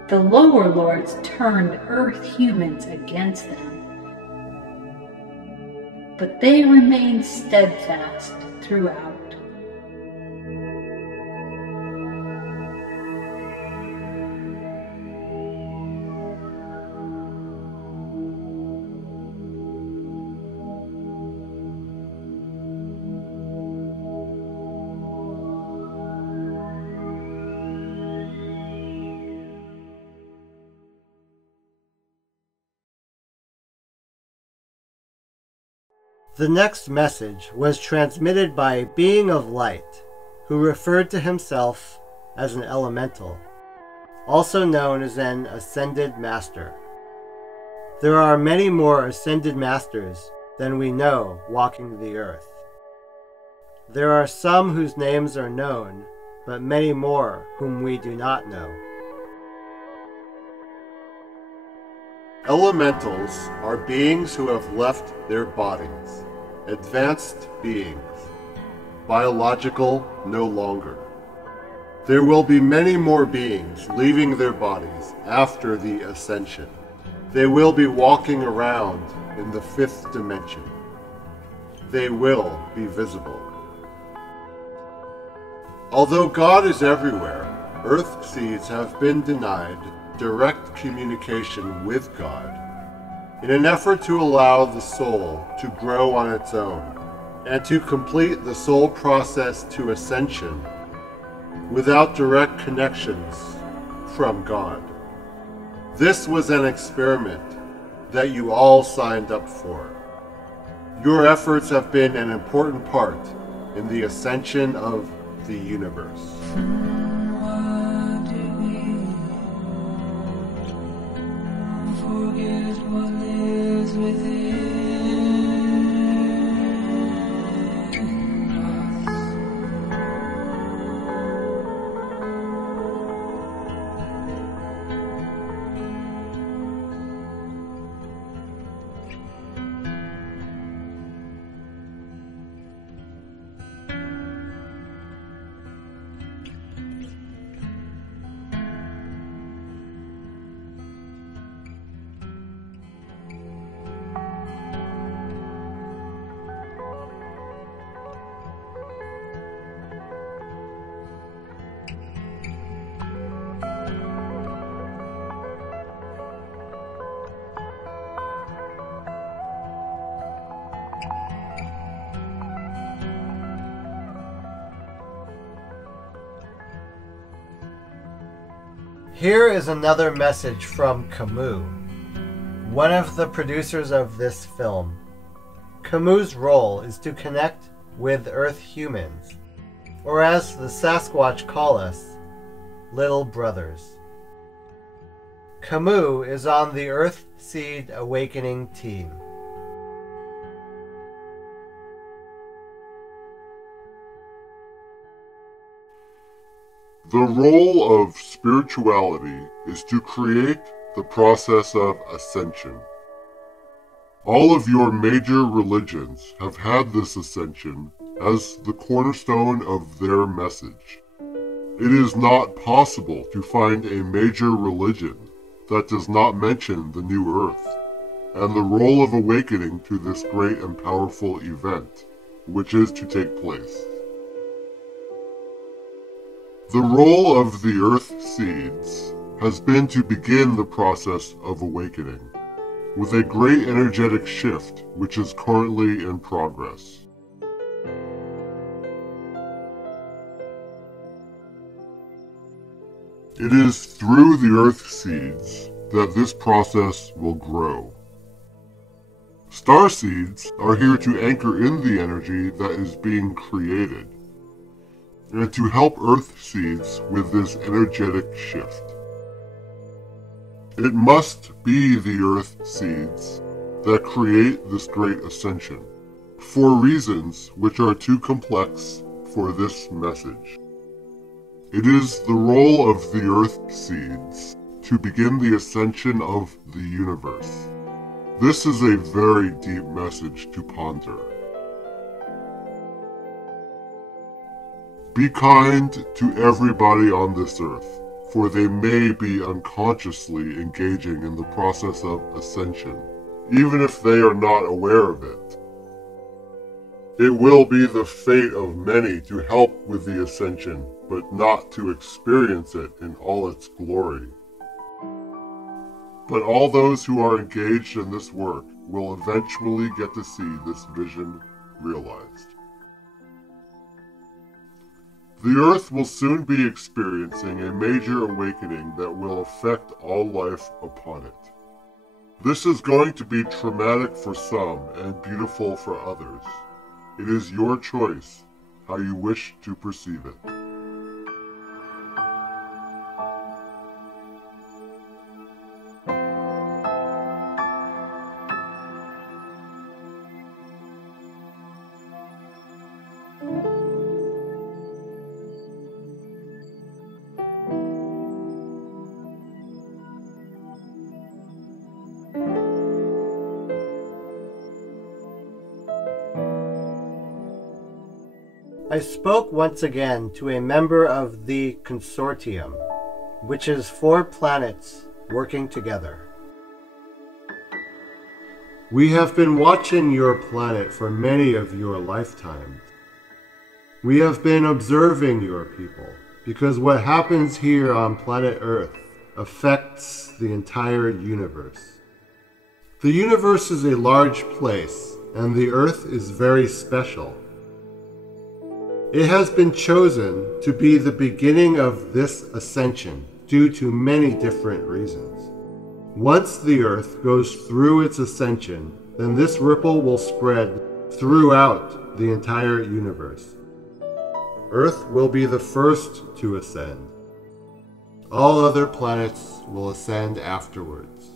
The lower lords turned earth humans against them, but they remained steadfast throughout. The next message was transmitted by a being of light who referred to himself as an elemental, also known as an ascended master. There are many more ascended masters than we know walking the earth. There are some whose names are known, but many more whom we do not know. Elementals are beings who have left their bodies, advanced beings, biological no longer. There will be many more beings leaving their bodies after the Ascension. They will be walking around in the fifth dimension. They will be visible. Although God is everywhere, Earth seeds have been denied direct communication with God in an effort to allow the soul to grow on its own and to complete the soul process to ascension without direct connections from God. This was an experiment that you all signed up for. Your efforts have been an important part in the ascension of the universe. Forget what lives within Here is another message from Camus, one of the producers of this film. Camus' role is to connect with Earth humans, or as the Sasquatch call us, little brothers. Camus is on the Earth Seed Awakening team. The role of spirituality is to create the process of ascension. All of your major religions have had this ascension as the cornerstone of their message. It is not possible to find a major religion that does not mention the new earth and the role of awakening to this great and powerful event, which is to take place. The role of the Earth Seeds has been to begin the process of awakening, with a great energetic shift which is currently in progress. It is through the Earth Seeds that this process will grow. Star Seeds are here to anchor in the energy that is being created, and to help Earth Seeds with this energetic shift. It must be the Earth Seeds that create this great ascension, for reasons which are too complex for this message. It is the role of the Earth Seeds to begin the ascension of the universe. This is a very deep message to ponder. Be kind to everybody on this earth, for they may be unconsciously engaging in the process of ascension, even if they are not aware of it. It will be the fate of many to help with the ascension, but not to experience it in all its glory. But all those who are engaged in this work will eventually get to see this vision realized. The Earth will soon be experiencing a major awakening that will affect all life upon it. This is going to be traumatic for some and beautiful for others. It is your choice how you wish to perceive it. I spoke once again to a member of the consortium, which is 4 planets working together. We have been watching your planet for many of your lifetimes. We have been observing your people, because what happens here on planet Earth affects the entire universe. The universe is a large place, and the Earth is very special. It has been chosen to be the beginning of this ascension due to many different reasons. Once the Earth goes through its ascension, then this ripple will spread throughout the entire universe. Earth will be the first to ascend. All other planets will ascend afterwards.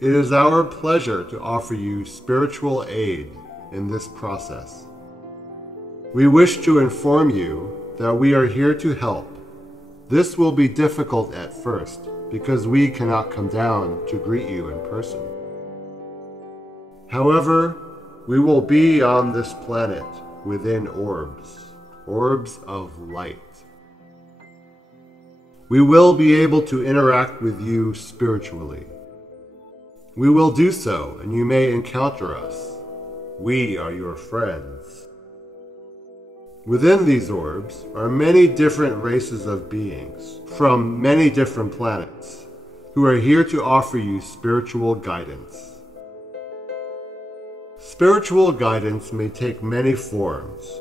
It is our pleasure to offer you spiritual aid in this process. We wish to inform you that we are here to help. This will be difficult at first because we cannot come down to greet you in person. However, we will be on this planet within orbs of light. We will be able to interact with you spiritually. We will do so, and you may encounter us. We are your friends. Within these orbs are many different races of beings from many different planets who are here to offer you spiritual guidance. Spiritual guidance may take many forms.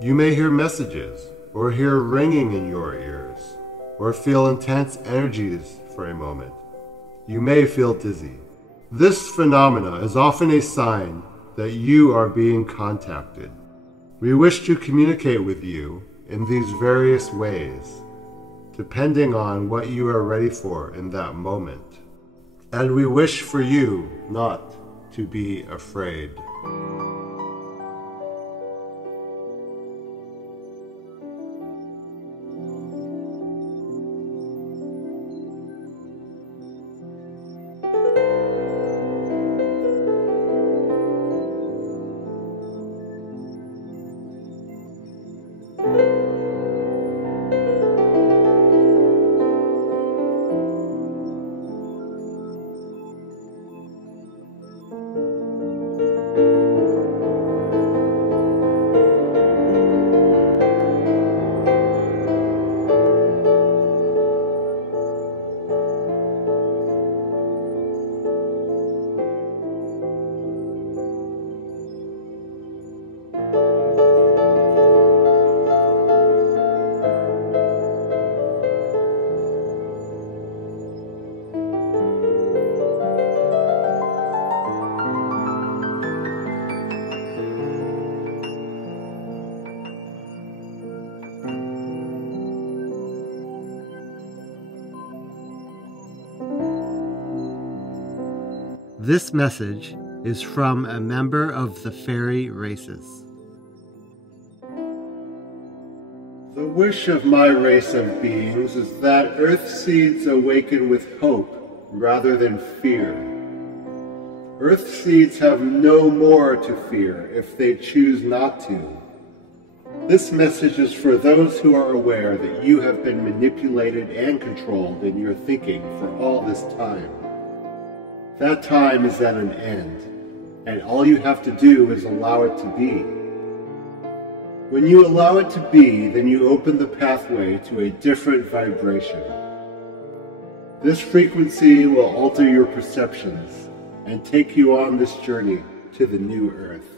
You may hear messages, or hear ringing in your ears, or feel intense energies for a moment. You may feel dizzy. This phenomena is often a sign that you are being contacted. We wish to communicate with you in these various ways, depending on what you are ready for in that moment. And we wish for you not to be afraid. This message is from a member of the fairy races. The wish of my race of beings is that Earth seeds awaken with hope rather than fear. Earth seeds have no more to fear if they choose not to. This message is for those who are aware that you have been manipulated and controlled in your thinking for all this time. That time is at an end, and all you have to do is allow it to be. When you allow it to be, then you open the pathway to a different vibration. This frequency will alter your perceptions and take you on this journey to the new Earth.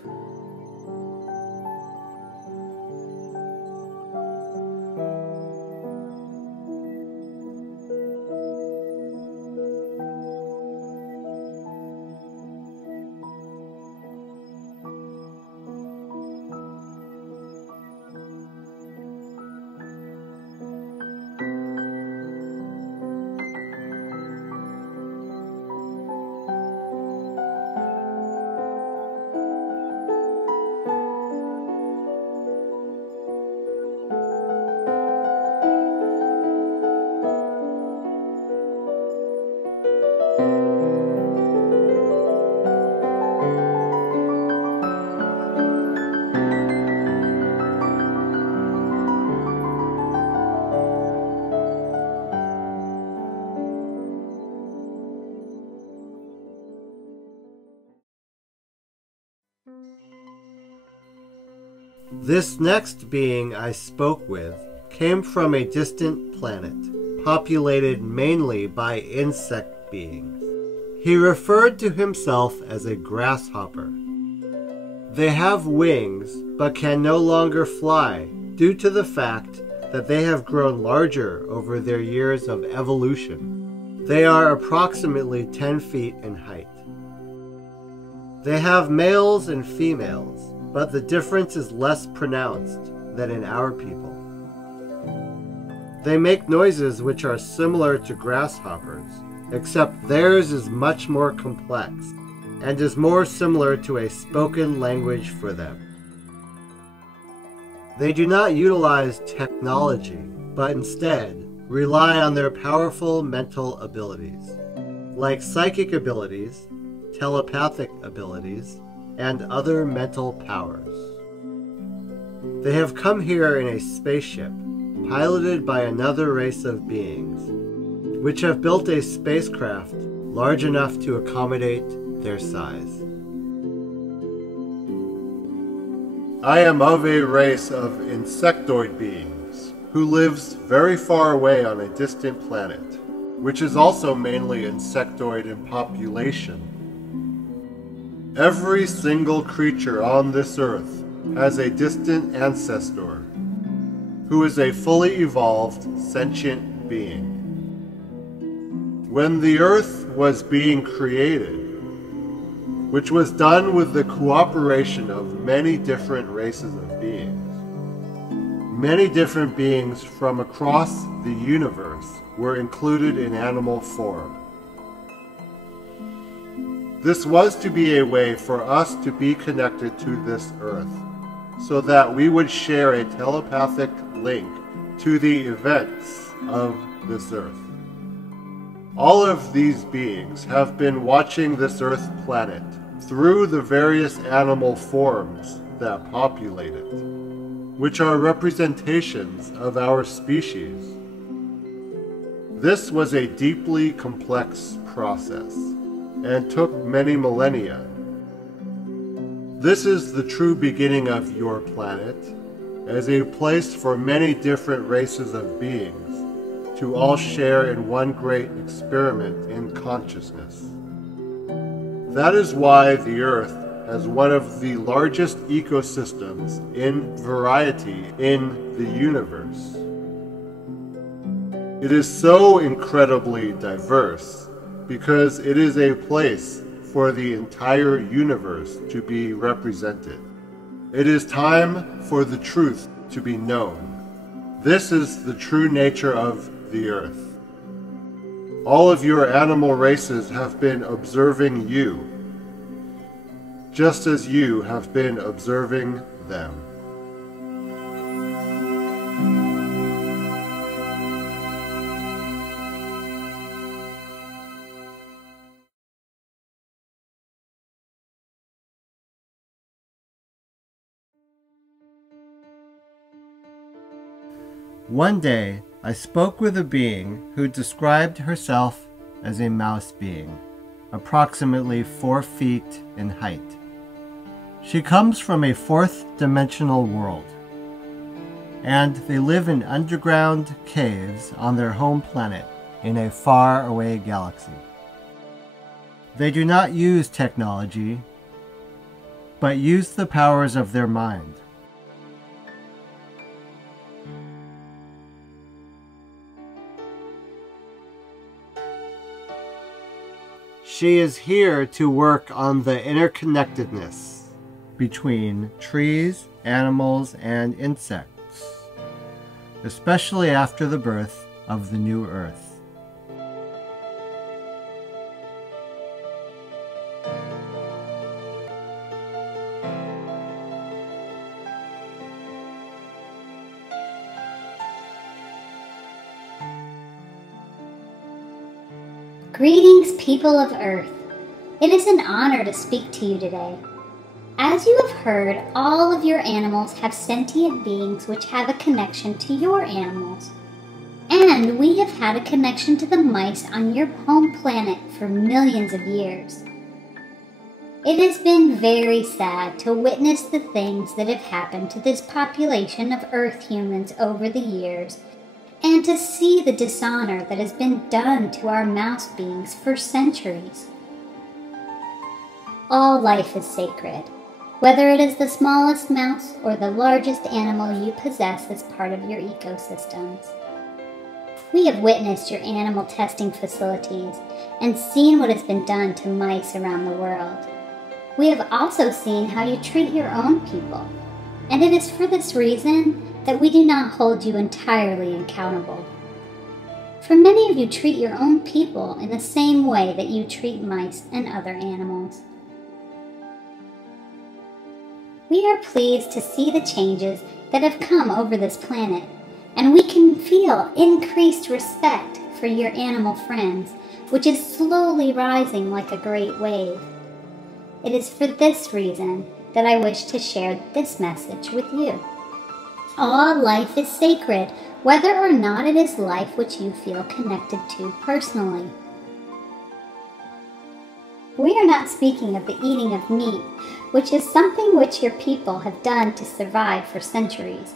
This next being I spoke with came from a distant planet, populated mainly by insect beings. He referred to himself as a grasshopper. They have wings, but can no longer fly due to the fact that they have grown larger over their years of evolution. They are approximately 10 feet in height. They have males and females, but the difference is less pronounced than in our people. They make noises which are similar to grasshoppers, except theirs is much more complex and is more similar to a spoken language for them. They do not utilize technology, but instead rely on their powerful mental abilities, like psychic abilities, telepathic abilities, and other mental powers. They have come here in a spaceship, piloted by another race of beings, which have built a spacecraft large enough to accommodate their size. I am of a race of insectoid beings who lives very far away on a distant planet, which is also mainly insectoid in population. Every single creature on this earth has a distant ancestor who is a fully evolved sentient being. When the earth was being created, which was done with the cooperation of many different races of beings, many different beings from across the universe were included in animal form. This was to be a way for us to be connected to this earth, so that we would share a telepathic link to the events of this earth. All of these beings have been watching this earth planet through the various animal forms that populate it, which are representations of our species. This was a deeply complex process and took many millennia. This is the true beginning of your planet, as a place for many different races of beings to all share in one great experiment in consciousness. That is why the Earth has one of the largest ecosystems in variety in the universe. It is so incredibly diverse because it is a place for the entire universe to be represented. It is time for the truth to be known. This is the true nature of the earth. All of your animal races have been observing you, just as you have been observing them. One day, I spoke with a being who described herself as a mouse being, approximately 4 feet in height. She comes from a fourth-dimensional world, and they live in underground caves on their home planet in a far-away galaxy. They do not use technology, but use the powers of their mind. She is here to work on the interconnectedness between trees, animals, and insects, especially after the birth of the new Earth. Greetings, people of Earth. It is an honor to speak to you today. As you have heard, all of your animals have sentient beings which have a connection to your animals. And we have had a connection to the mice on your home planet for millions of years. It has been very sad to witness the things that have happened to this population of Earth humans over the years, and to see the dishonor that has been done to our mouse beings for centuries. All life is sacred, whether it is the smallest mouse or the largest animal you possess as part of your ecosystems. We have witnessed your animal testing facilities and seen what has been done to mice around the world. We have also seen how you treat your own people, and it is for this reason that we do not hold you entirely accountable. For many of you treat your own people in the same way that you treat mice and other animals. We are pleased to see the changes that have come over this planet, and we can feel increased respect for your animal friends, which is slowly rising like a great wave. It is for this reason that I wish to share this message with you. All life is sacred, whether or not it is life which you feel connected to personally. We are not speaking of the eating of meat, which is something which your people have done to survive for centuries.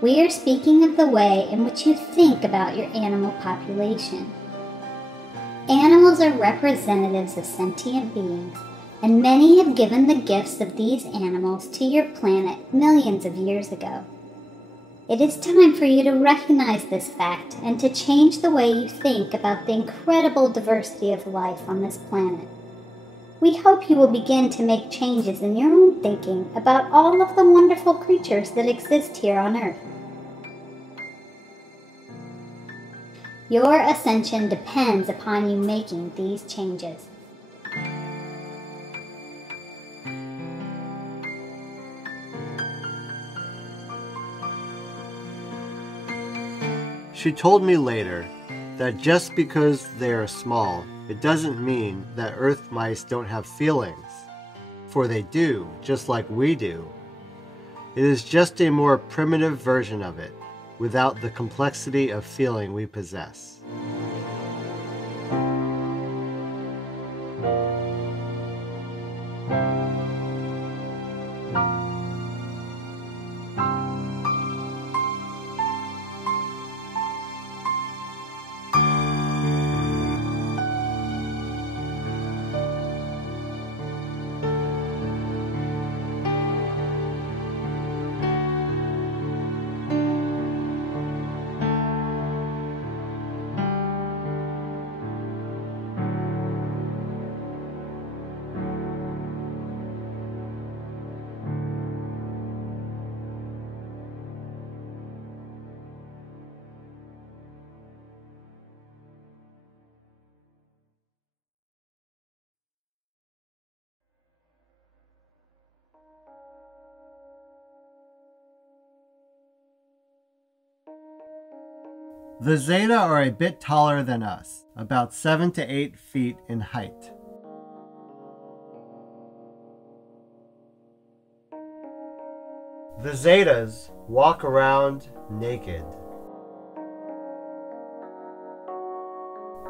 We are speaking of the way in which you think about your animal population. Animals are representatives of sentient beings, and many have given the gifts of these animals to your planet millions of years ago. It is time for you to recognize this fact and to change the way you think about the incredible diversity of life on this planet. We hope you will begin to make changes in your own thinking about all of the wonderful creatures that exist here on Earth. Your ascension depends upon you making these changes. She told me later that just because they are small, it doesn't mean that Earth mice don't have feelings, for they do, just like we do. It is just a more primitive version of it, without the complexity of feeling we possess. The Zeta are a bit taller than us, about 7 to 8 feet in height. The Zetas walk around naked.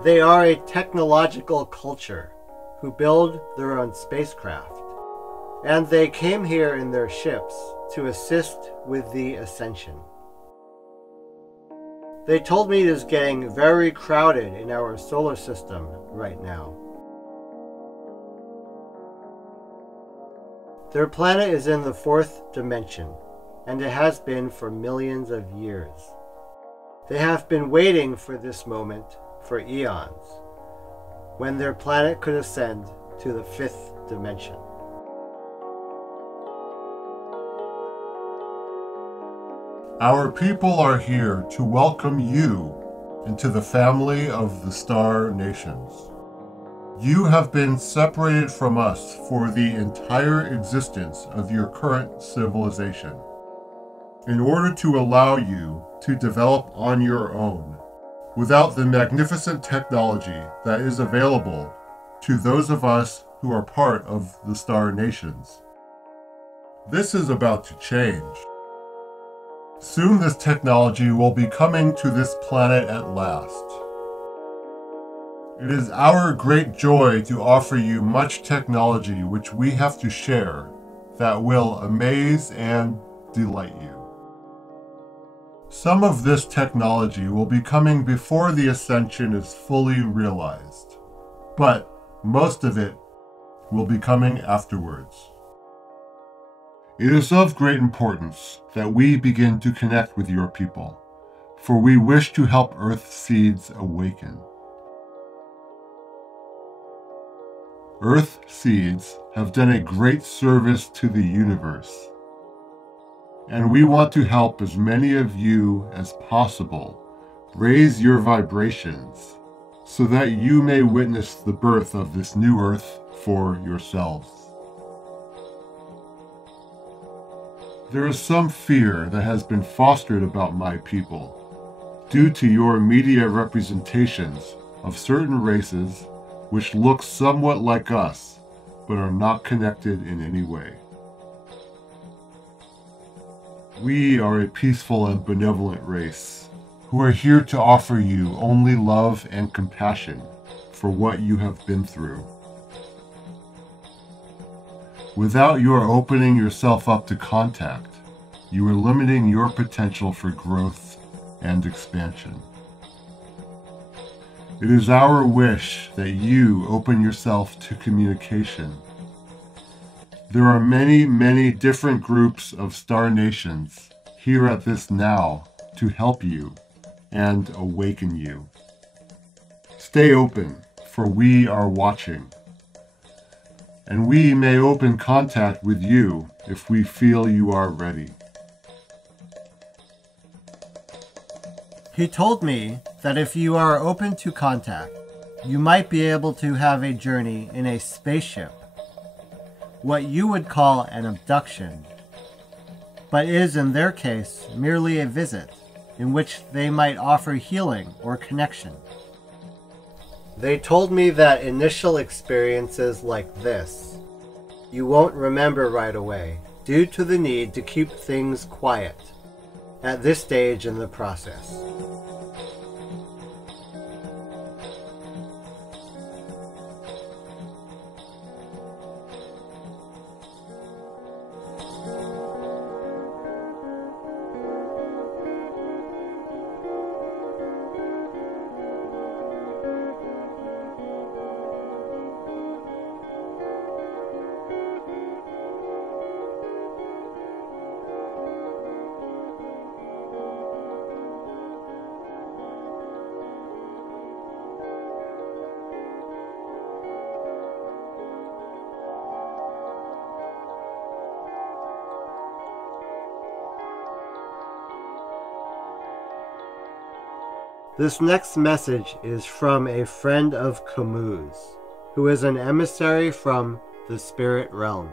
They are a technological culture who build their own spacecraft, and they came here in their ships to assist with the Ascension. They told me it is getting very crowded in our solar system right now. Their planet is in the 4th dimension, and it has been for millions of years. They have been waiting for this moment for eons, when their planet could ascend to the 5th dimension. Our people are here to welcome you into the family of the Star Nations. You have been separated from us for the entire existence of your current civilization, in order to allow you to develop on your own, without the magnificent technology that is available to those of us who are part of the Star Nations. This is about to change. Soon this technology will be coming to this planet at last. It is our great joy to offer you much technology which we have to share that will amaze and delight you. Some of this technology will be coming before the Ascension is fully realized, but most of it will be coming afterwards. It is of great importance that we begin to connect with your people, for we wish to help Earth seeds awaken. Earth seeds have done a great service to the universe, and we want to help as many of you as possible raise your vibrations so that you may witness the birth of this new Earth for yourselves. There is some fear that has been fostered about my people due to your media representations of certain races which look somewhat like us but are not connected in any way. We are a peaceful and benevolent race who are here to offer you only love and compassion for what you have been through. Without your opening yourself up to contact, you are limiting your potential for growth and expansion. It is our wish that you open yourself to communication. There are many, many different groups of star nations here at this now to help you and awaken you. Stay open, for we are watching. And we may open contact with you if we feel you are ready. He told me that if you are open to contact, you might be able to have a journey in a spaceship, what you would call an abduction, but is in their case merely a visit in which they might offer healing or connection. They told me that initial experiences like this, you won't remember right away due to the need to keep things quiet at this stage in the process. This next message is from a friend of Camus, who is an emissary from the spirit realm.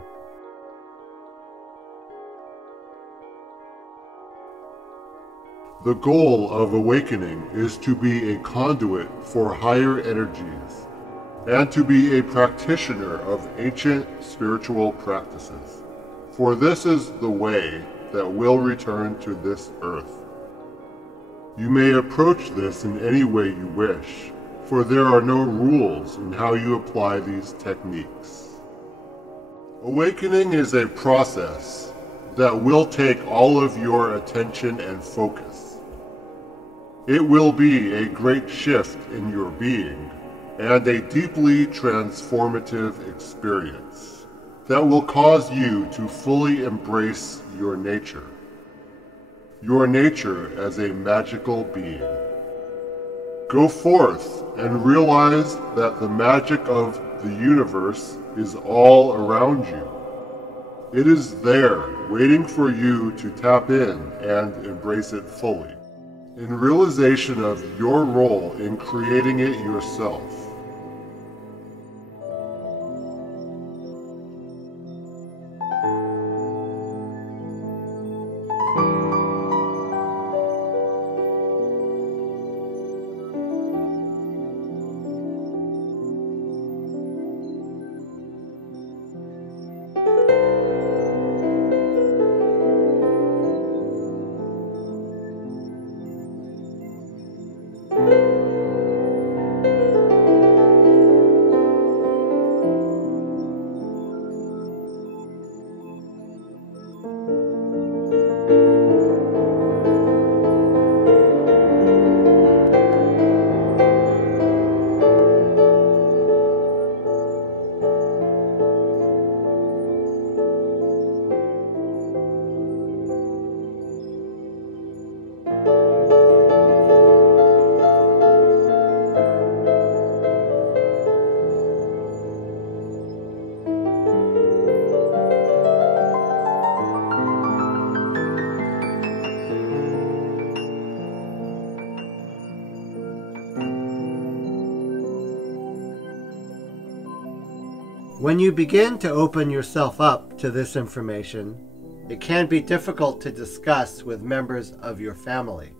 The goal of awakening is to be a conduit for higher energies and to be a practitioner of ancient spiritual practices. For this is the way that will return to this earth. You may approach this in any way you wish, for there are no rules in how you apply these techniques. Awakening is a process that will take all of your attention and focus. It will be a great shift in your being and a deeply transformative experience that will cause you to fully embrace your nature as a magical being. Go forth and realize that the magic of the universe is all around you. It is there, waiting for you to tap in and embrace it fully, in realization of your role in creating it yourself. When you begin to open yourself up to this information, it can be difficult to discuss with members of your family.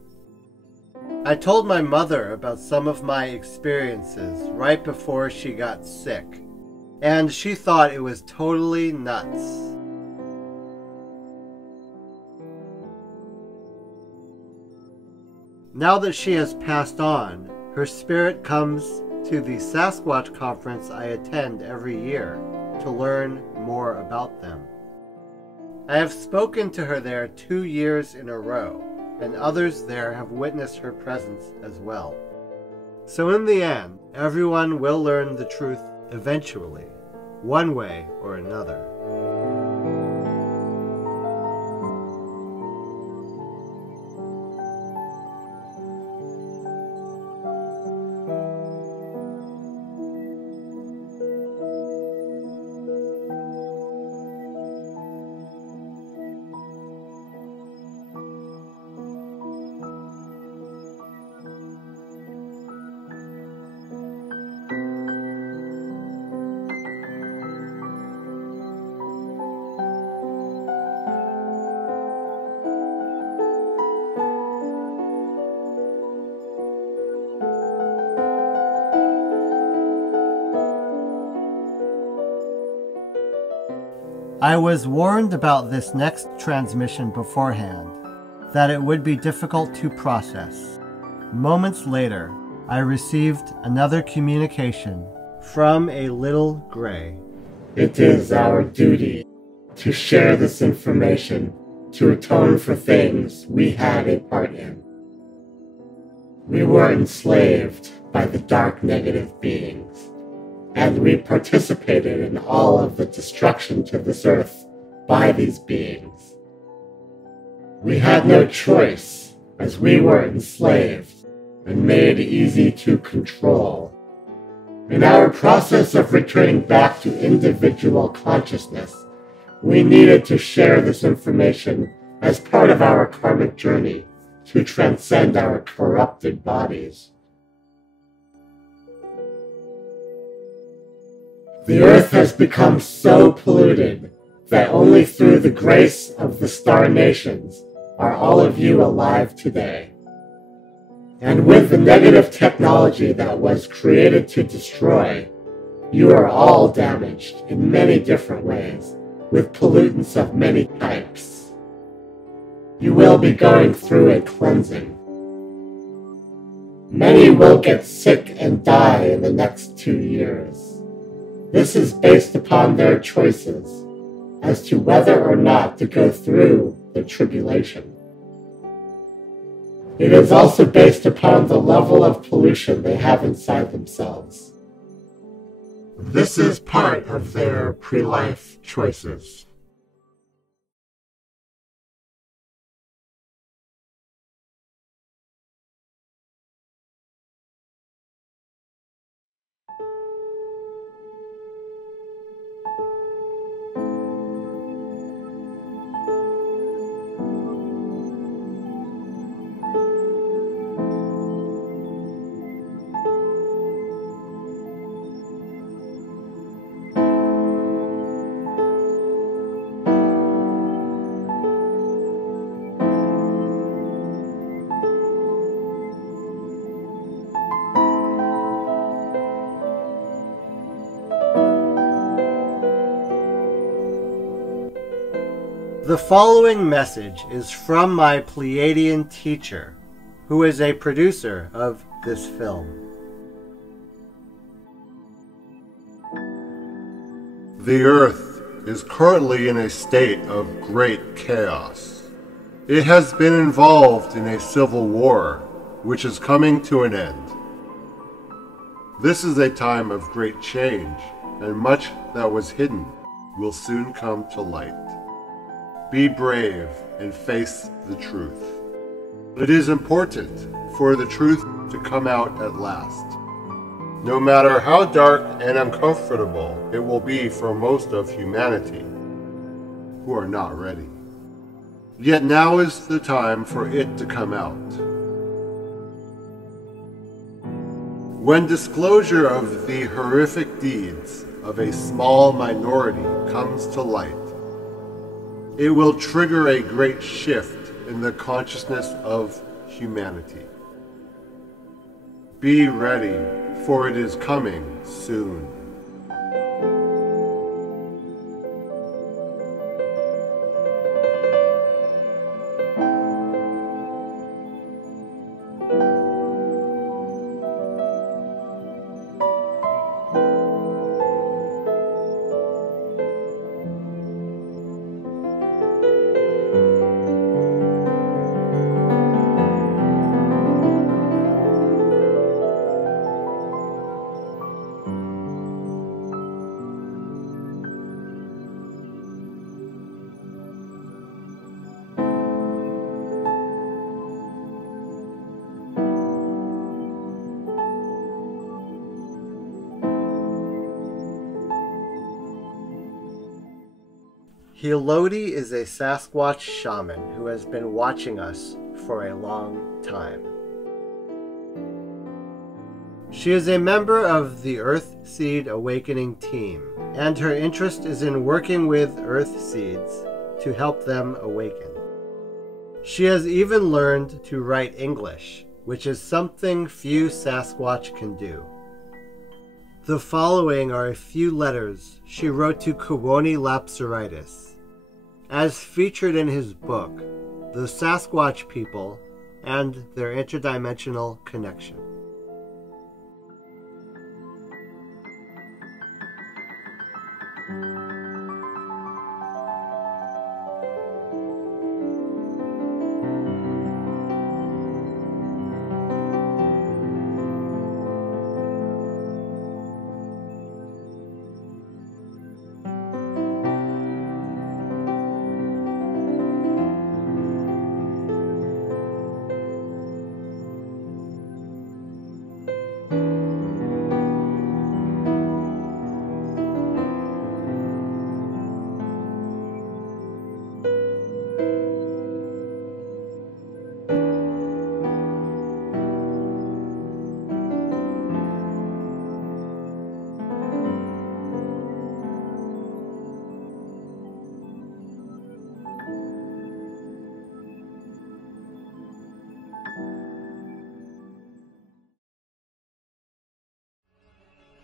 I told my mother about some of my experiences right before she got sick, and she thought it was totally nuts. Now that she has passed on, her spirit comes to the Sasquatch conference I attend every year to learn more about them. I have spoken to her there 2 years in a row, and others there have witnessed her presence as well. So in the end, everyone will learn the truth eventually, one way or another. I was warned about this next transmission beforehand, that it would be difficult to process. Moments later, I received another communication from a little gray. It is our duty to share this information to atone for things we had a part in. We were enslaved by the dark negative beings, and we participated in all of the destruction to this earth by these beings. We had no choice, as we were enslaved and made easy to control. In our process of returning back to individual consciousness, we needed to share this information as part of our karmic journey to transcend our corrupted bodies. The earth has become so polluted that only through the grace of the star nations are all of you alive today. And with the negative technology that was created to destroy, you are all damaged in many different ways, with pollutants of many types. You will be going through a cleansing. Many will get sick and die in the next 2 years. This is based upon their choices as to whether or not to go through the tribulation. It is also based upon the level of pollution they have inside themselves. This is part of their pre-life choices. The following message is from my Pleadian teacher, who is a producer of this film. The Earth is currently in a state of great chaos. It has been involved in a civil war, which is coming to an end. This is a time of great change, and much that was hidden will soon come to light. Be brave and face the truth. It is important for the truth to come out at last. No matter how dark and uncomfortable it will be for most of humanity, who are not ready. Yet now is the time for it to come out. When disclosure of the horrific deeds of a small minority comes to light, it will trigger a great shift in the consciousness of humanity. Be ready, for it is coming soon. Helodi is a Sasquatch shaman who has been watching us for a long time. She is a member of the Earthseed Awakening team, and her interest is in working with Earthseeds to help them awaken. She has even learned to write English, which is something few Sasquatch can do. The following are a few letters she wrote to Kawoni Lapsaritis, as featured in his book, The Sasquatch People and Their Interdimensional Connection.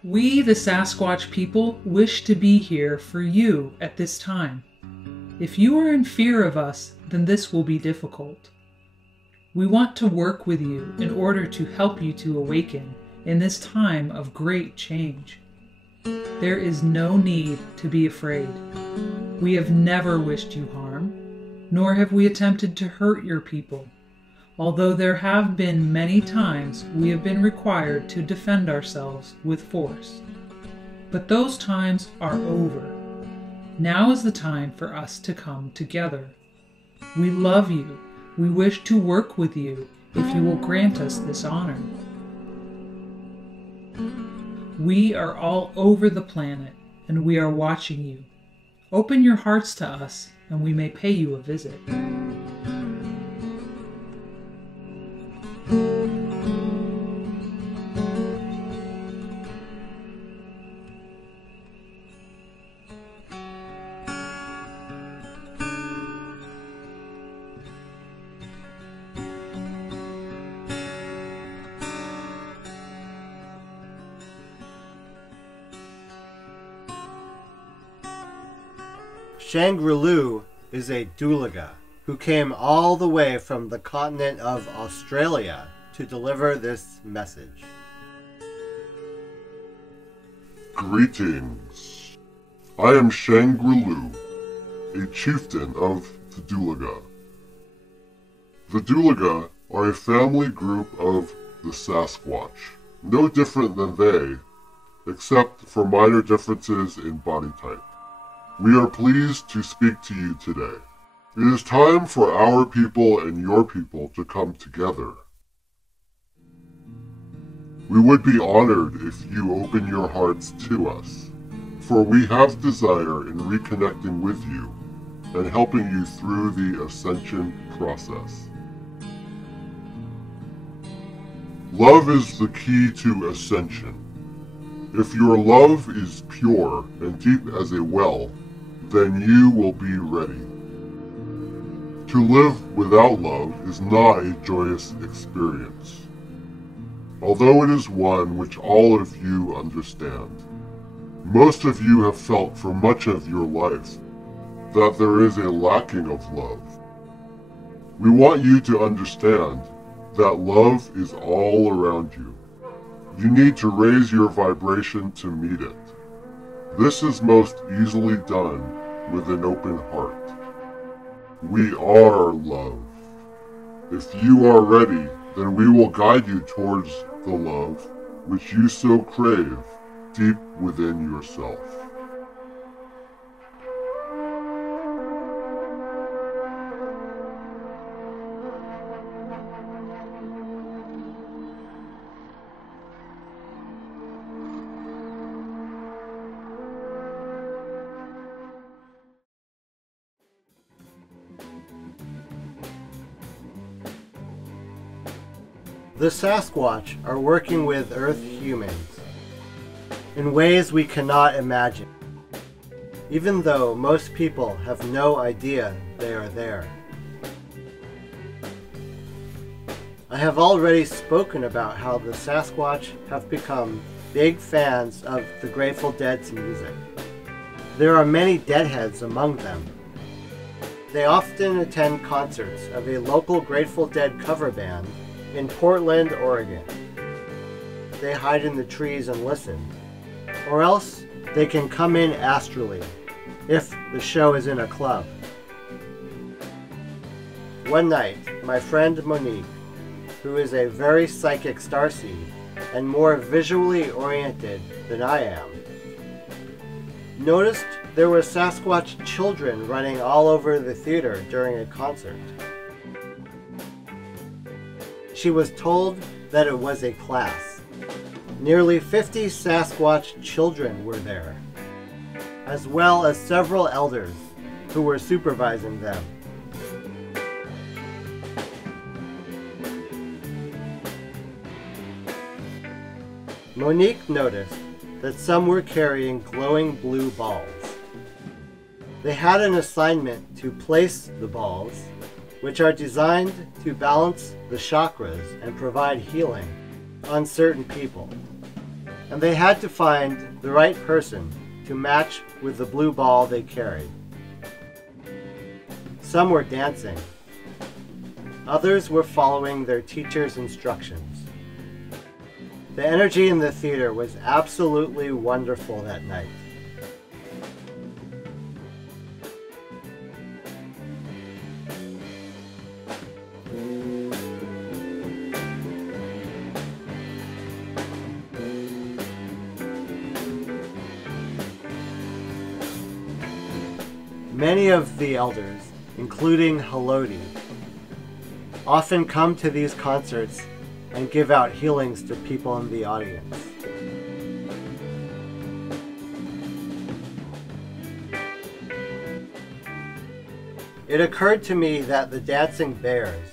We, the Sasquatch people, wish to be here for you at this time. If you are in fear of us, then this will be difficult. We want to work with you in order to help you to awaken in this time of great change. There is no need to be afraid. We have never wished you harm, nor have we attempted to hurt your people. Although there have been many times we have been required to defend ourselves with force. But those times are over. Now is the time for us to come together. We love you. We wish to work with you if you will grant us this honor. We are all over the planet and we are watching you. Open your hearts to us and we may pay you a visit. Shangri-Lu is a Dulaga who came all the way from the continent of Australia to deliver this message. Greetings. I am Shangri-Lu, a chieftain of the Dulaga. The Dulaga are a family group of the Sasquatch, no different than they, except for minor differences in body type. We are pleased to speak to you today. It is time for our people and your people to come together. We would be honored if you open your hearts to us, for we have desire in reconnecting with you and helping you through the Ascension process. Love is the key to ascension. If your love is pure and deep as a well, then you will be ready. To live without love is not a joyous experience, although it is one which all of you understand. Most of you have felt for much of your life that there is a lacking of love. We want you to understand that love is all around you. You need to raise your vibration to meet it. This is most easily done with an open heart. We are love. If you are ready, then we will guide you towards the love which you so crave deep within yourself. The Sasquatch are working with Earth humans in ways we cannot imagine, even though most people have no idea they are there. I have already spoken about how the Sasquatch have become big fans of the Grateful Dead's music. There are many Deadheads among them. They often attend concerts of a local Grateful Dead cover band in Portland, Oregon. They hide in the trees and listen, or else they can come in astrally if the show is in a club. One night, my friend Monique, who is a very psychic starseed and more visually oriented than I am, noticed there were Sasquatch children running all over the theater during a concert. She was told that it was a class. Nearly 50 Sasquatch children were there, as well as several elders who were supervising them. Monique noticed that some were carrying glowing blue balls. They had an assignment to place the balls, which are designed to balance the chakras and provide healing on certain people. And they had to find the right person to match with the blue ball they carried. Some were dancing. Others were following their teacher's instructions. The energy in the theater was absolutely wonderful that night. Many of the elders, including Halodi, often come to these concerts and give out healings to people in the audience. It occurred to me that the dancing bears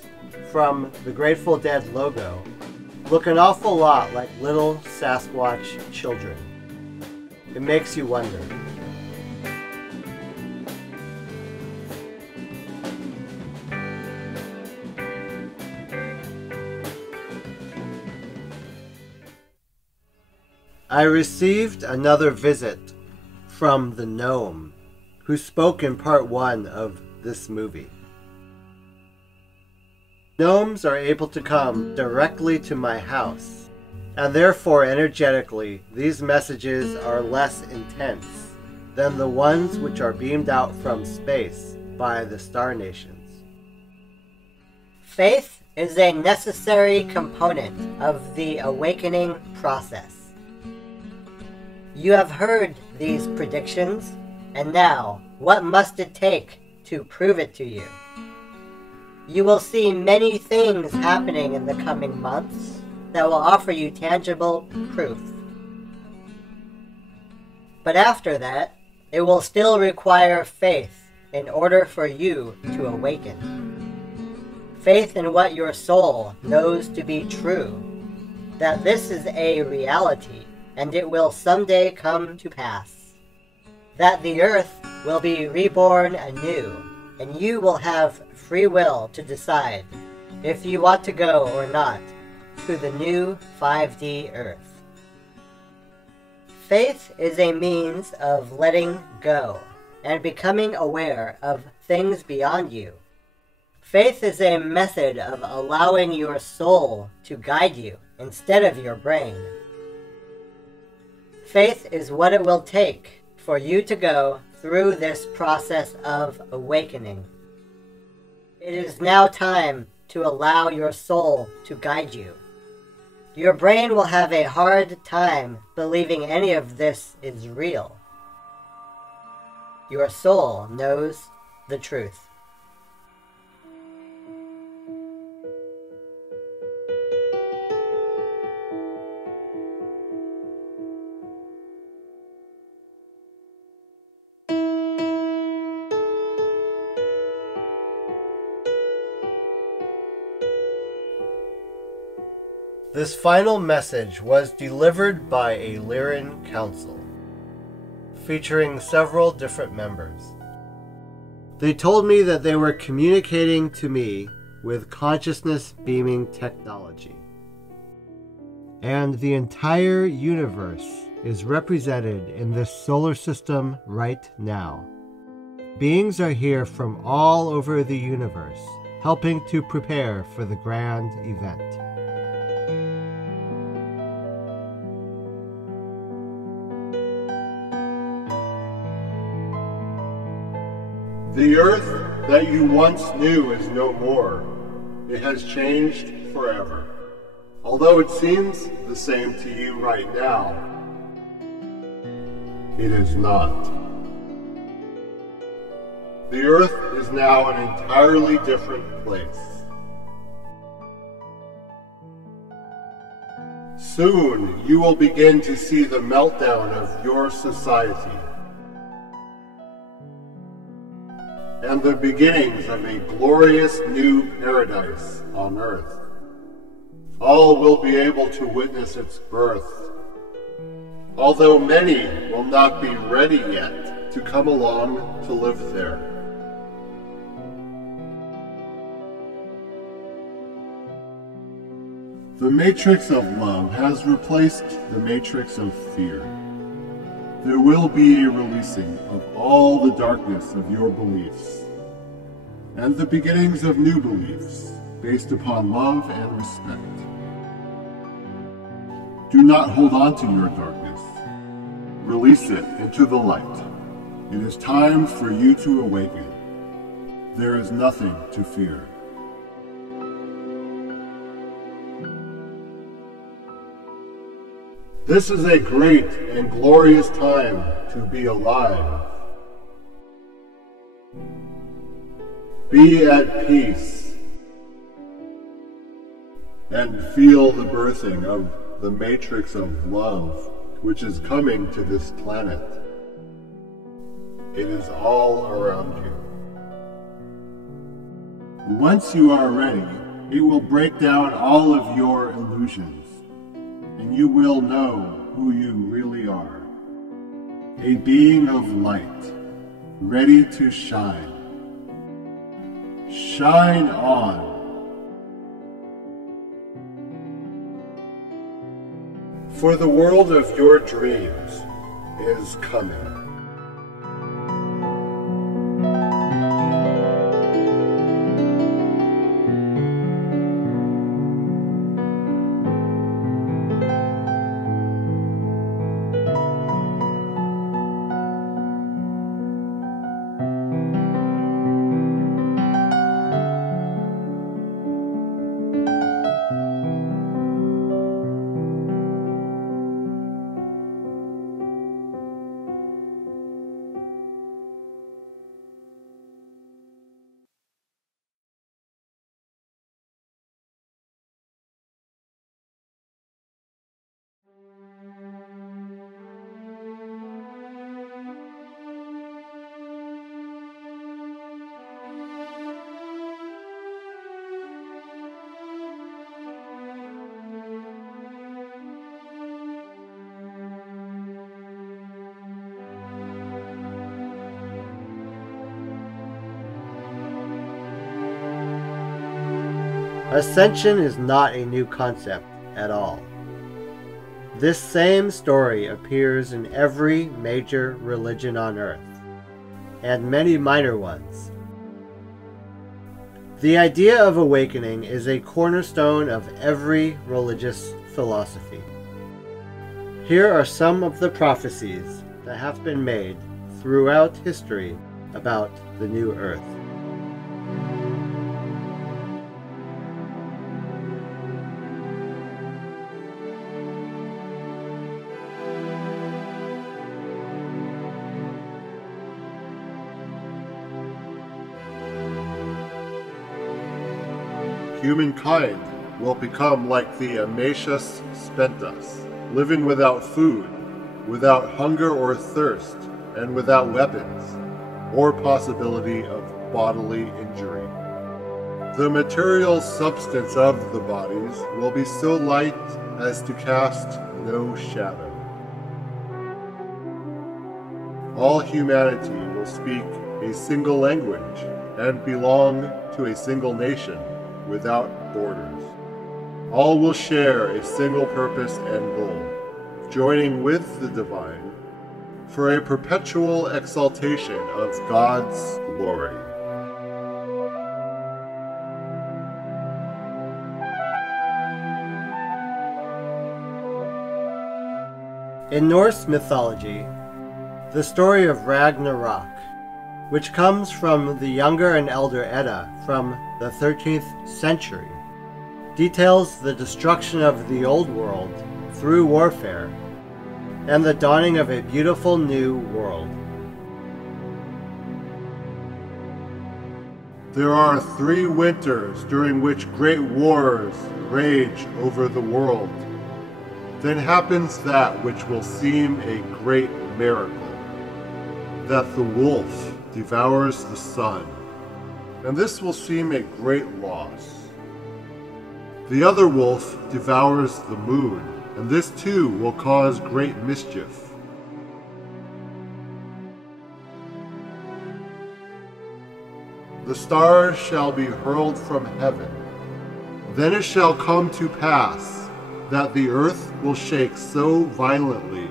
from the Grateful Dead logo look an awful lot like little Sasquatch children. It makes you wonder. I received another visit from the gnome, who spoke in part 1 of this movie. Gnomes are able to come directly to my house, and therefore energetically these messages are less intense than the ones which are beamed out from space by the Star Nations. Faith is a necessary component of the awakening process. You have heard these predictions, and now, what must it take to prove it to you? You will see many things happening in the coming months that will offer you tangible proof. But after that, it will still require faith in order for you to awaken. Faith in what your soul knows to be true, that this is a reality, and it will someday come to pass. That the earth will be reborn anew, and you will have free will to decide if you want to go or not to the new 5D earth. Faith is a means of letting go and becoming aware of things beyond you. Faith is a method of allowing your soul to guide you instead of your brain. Faith is what it will take for you to go through this process of awakening. It is now time to allow your soul to guide you. Your brain will have a hard time believing any of this is real. Your soul knows the truth. This final message was delivered by a Lyran council, featuring several different members. They told me that they were communicating to me with consciousness beaming technology. And the entire universe is represented in this solar system right now. Beings are here from all over the universe, helping to prepare for the grand event. The earth that you once knew is no more. It has changed forever. Although it seems the same to you right now, it is not. The earth is now an entirely different place. Soon you will begin to see the meltdown of your society and the beginnings of a glorious new paradise on earth. All will be able to witness its birth, although many will not be ready yet to come along to live there. The matrix of love has replaced the matrix of fear. There will be a releasing of all the darkness of your beliefs, and the beginnings of new beliefs based upon love and respect. Do not hold on to your darkness. Release it into the light. It is time for you to awaken. There is nothing to fear. This is a great and glorious time to be alive. Be at peace and feel the birthing of the matrix of love which is coming to this planet. It is all around you. Once you are ready, it will break down all of your illusions, and you will know who you really are. A being of light, ready to shine. Shine on. For the world of your dreams is coming. Ascension is not a new concept at all. This same story appears in every major religion on Earth, and many minor ones. The idea of awakening is a cornerstone of every religious philosophy. Here are some of the prophecies that have been made throughout history about the new Earth. Humankind will become like the Amatius Spentus, living without food, without hunger or thirst, and without weapons, or possibility of bodily injury. The material substance of the bodies will be so light as to cast no shadow. All humanity will speak a single language and belong to a single nation without borders. All will share a single purpose and goal, joining with the divine for a perpetual exaltation of God's glory. In Norse mythology, the story of Ragnarok, which comes from the Younger and Elder Edda from the 13th century, details the destruction of the old world through warfare and the dawning of a beautiful new world. There are 3 winters during which great wars rage over the world. Then happens that which will seem a great miracle, that the wolf devours the sun, and this will seem a great loss. The other wolf devours the moon, and this too will cause great mischief. The stars shall be hurled from heaven. Then it shall come to pass that the earth will shake so violently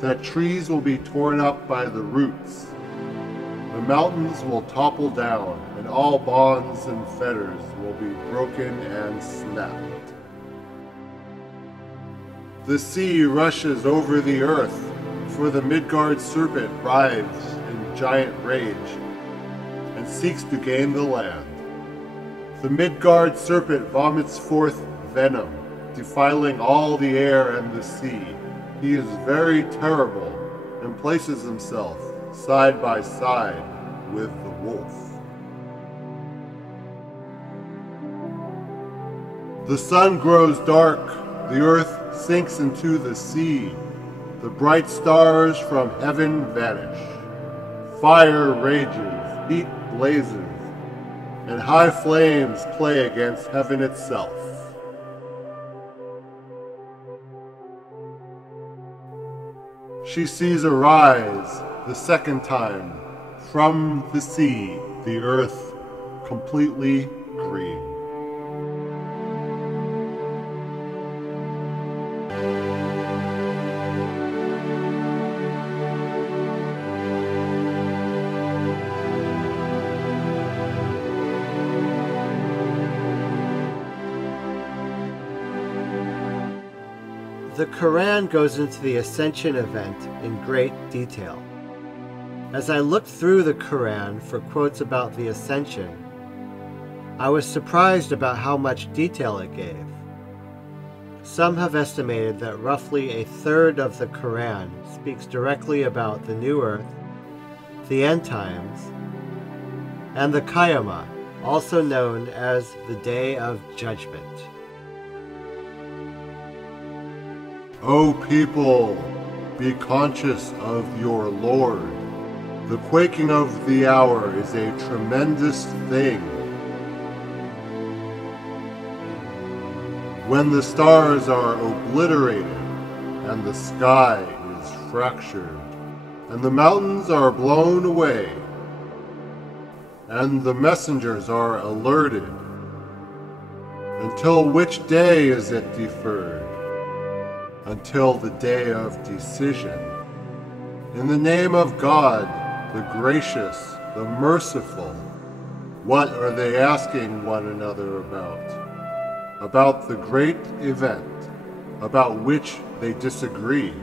that trees will be torn up by the roots. The mountains will topple down, and all bonds and fetters will be broken and snapped. The sea rushes over the earth, for the Midgard serpent writhes in giant rage, and seeks to gain the land. The Midgard serpent vomits forth venom, defiling all the air and the sea. He is very terrible, and places himself side by side with the wolf. The sun grows dark, the earth sinks into the sea, the bright stars from heaven vanish. Fire rages, heat blazes, and high flames play against heaven itself. She sees arise the second time from the sea, the earth completely green. The Quran goes into the Ascension event in great detail. As I looked through the Quran for quotes about the Ascension, I was surprised about how much detail it gave. Some have estimated that roughly a third of the Quran speaks directly about the New Earth, the End Times, and the Qiyamah, also known as the Day of Judgment. O people, be conscious of your Lord. The quaking of the hour is a tremendous thing. When the stars are obliterated, and the sky is fractured, and the mountains are blown away, and the messengers are alerted, Until which day is it deferred? Until the day of decision. In the name of God, the gracious, the merciful, what are they asking one another about? About the great event, about which they disagree.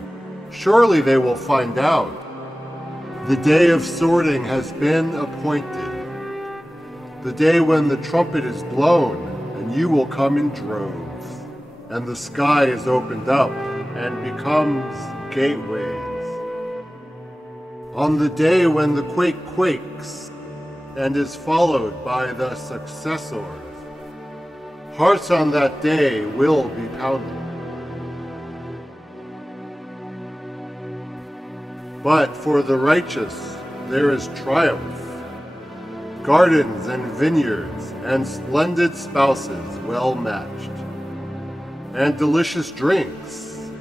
Surely they will find out. The day of sorting has been appointed. The day when the trumpet is blown, and you will come in droves, and the sky is opened up and becomes gateways. On the day when the quake quakes, and is followed by the successors, hearts on that day will be pounded. But for the righteous there is triumph, gardens and vineyards and splendid spouses well matched, and delicious drinks.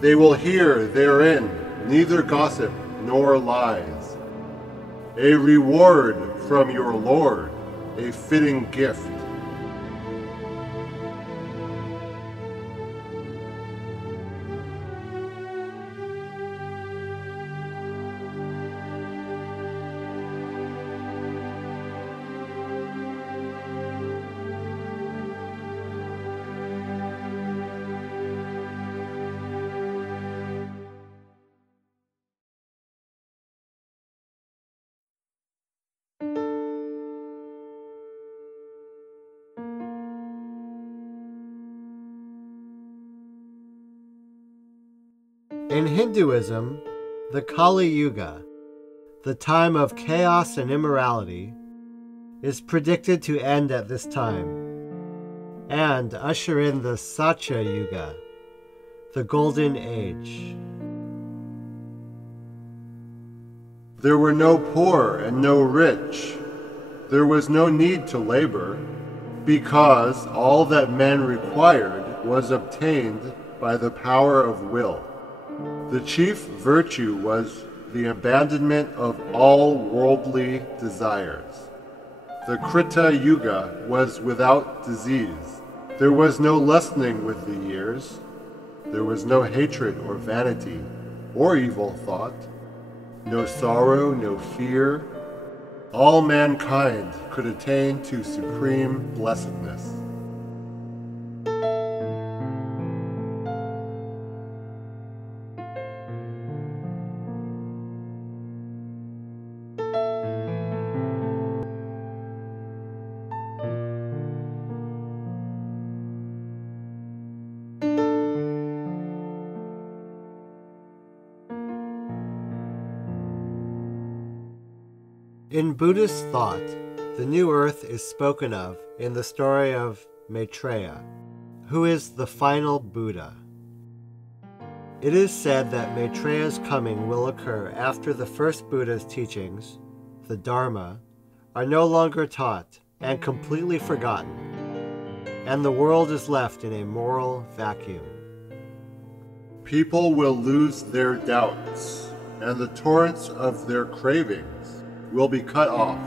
They will hear therein neither gossip nor lies. A reward from your Lord, a fitting gift. In Hinduism, the Kali Yuga, the time of chaos and immorality, is predicted to end at this time and usher in the Satya Yuga, the Golden Age. There were no poor and no rich. There was no need to labor, because all that men required was obtained by the power of will. The chief virtue was the abandonment of all worldly desires. The Krita Yuga was without disease. There was no lessening with the years. There was no hatred or vanity or evil thought, no sorrow, no fear. All mankind could attain to supreme blessedness. In Buddhist thought, the new earth is spoken of in the story of Maitreya, who is the final Buddha. It is said that Maitreya's coming will occur after the first Buddha's teachings, the Dharma, are no longer taught and completely forgotten, and the world is left in a moral vacuum. People will lose their doubts, and the torrents of their cravings will be cut off.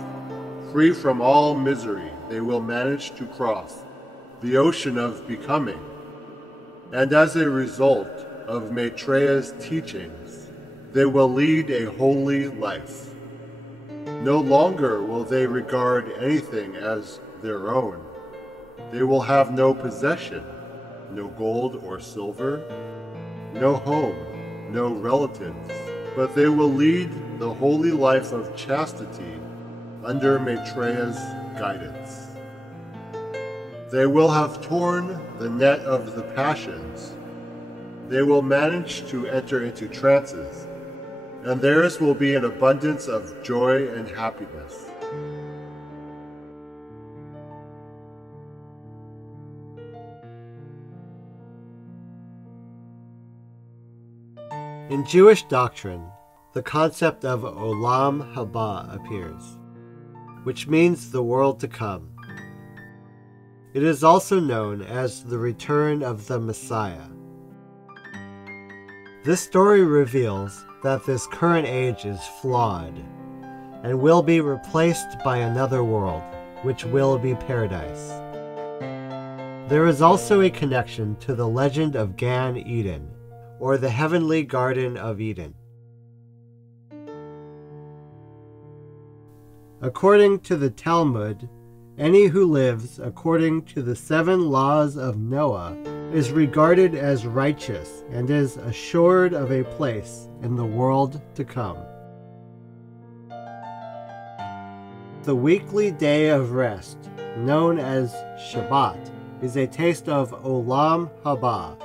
Free from all misery, they will manage to cross the ocean of becoming. And as a result of Maitreya's teachings, they will lead a holy life. No longer will they regard anything as their own. They will have no possession, no gold or silver, no home, no relatives, but they will lead the holy life of chastity under Maitreya's guidance. They will have torn the net of the passions. They will manage to enter into trances, and theirs will be an abundance of joy and happiness. In Jewish doctrine, the concept of Olam Haba appears, which means the world to come. It is also known as the return of the Messiah. This story reveals that this current age is flawed and will be replaced by another world, which will be paradise. There is also a connection to the legend of Gan Eden, or the Heavenly Garden of Eden. According to the Talmud, any who lives according to the 7 laws of Noah is regarded as righteous and is assured of a place in the world to come. The weekly day of rest, known as Shabbat, is a taste of Olam Haba,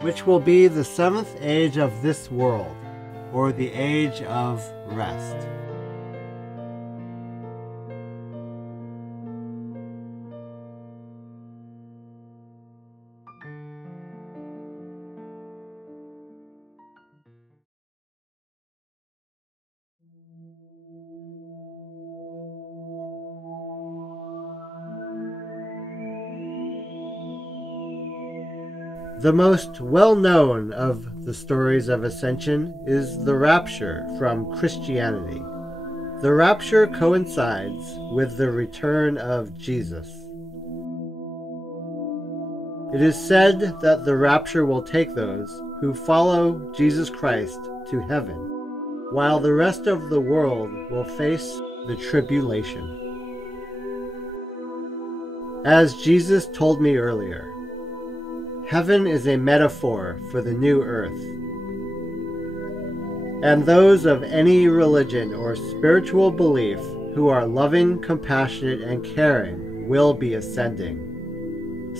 which will be the 7th age of this world, or the age of rest. The most well-known of the stories of Ascension is the rapture from Christianity. The rapture coincides with the return of Jesus. It is said that the rapture will take those who follow Jesus Christ to heaven, while the rest of the world will face the tribulation. As Jesus told me earlier, heaven is a metaphor for the new earth, and those of any religion or spiritual belief who are loving, compassionate, and caring will be ascending.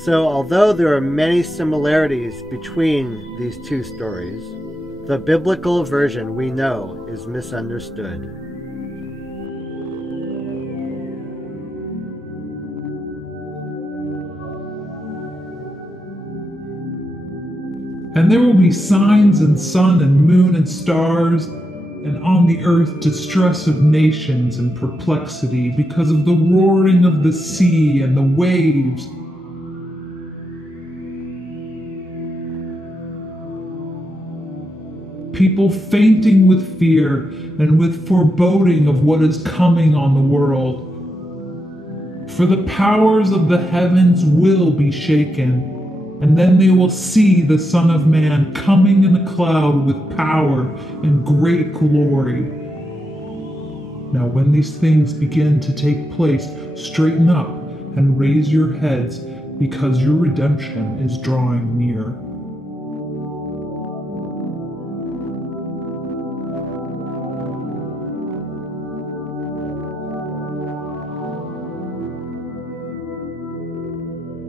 So although there are many similarities between these two stories, the biblical version we know is misunderstood. And there will be signs in sun and moon and stars, and on the earth distress of nations and perplexity because of the roaring of the sea and the waves. People fainting with fear and with foreboding of what is coming on the world. For the powers of the heavens will be shaken. And then they will see the Son of Man coming in a cloud with power and great glory. Now when these things begin to take place, straighten up and raise your heads, because your redemption is drawing near.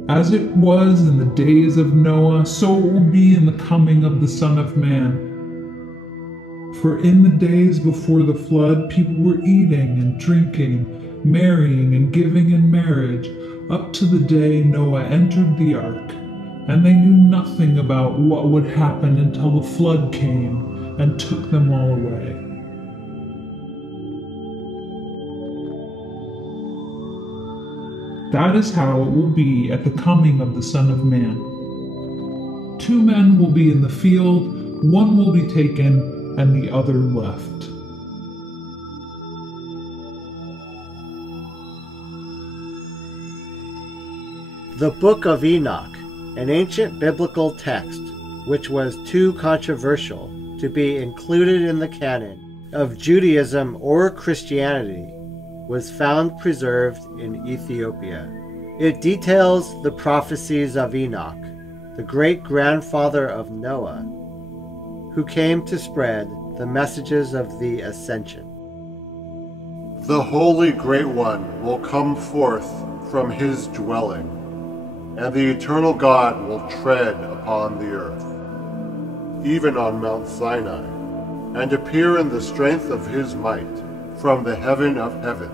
As it was in the days of Noah, so it will be in the coming of the Son of Man. For in the days before the flood, people were eating and drinking, marrying and giving in marriage, up to the day Noah entered the ark, and they knew nothing about what would happen until the flood came and took them all away. That is how it will be at the coming of the Son of Man. 2 men will be in the field, one will be taken, and the other left. The Book of Enoch, an ancient biblical text which was too controversial to be included in the canon of Judaism or Christianity, was found preserved in Ethiopia. It details the prophecies of Enoch, the great-grandfather of Noah, who came to spread the messages of the Ascension. The Holy Great One will come forth from his dwelling, and the eternal God will tread upon the earth, even on Mount Sinai, and appear in the strength of his might from the heaven of heavens.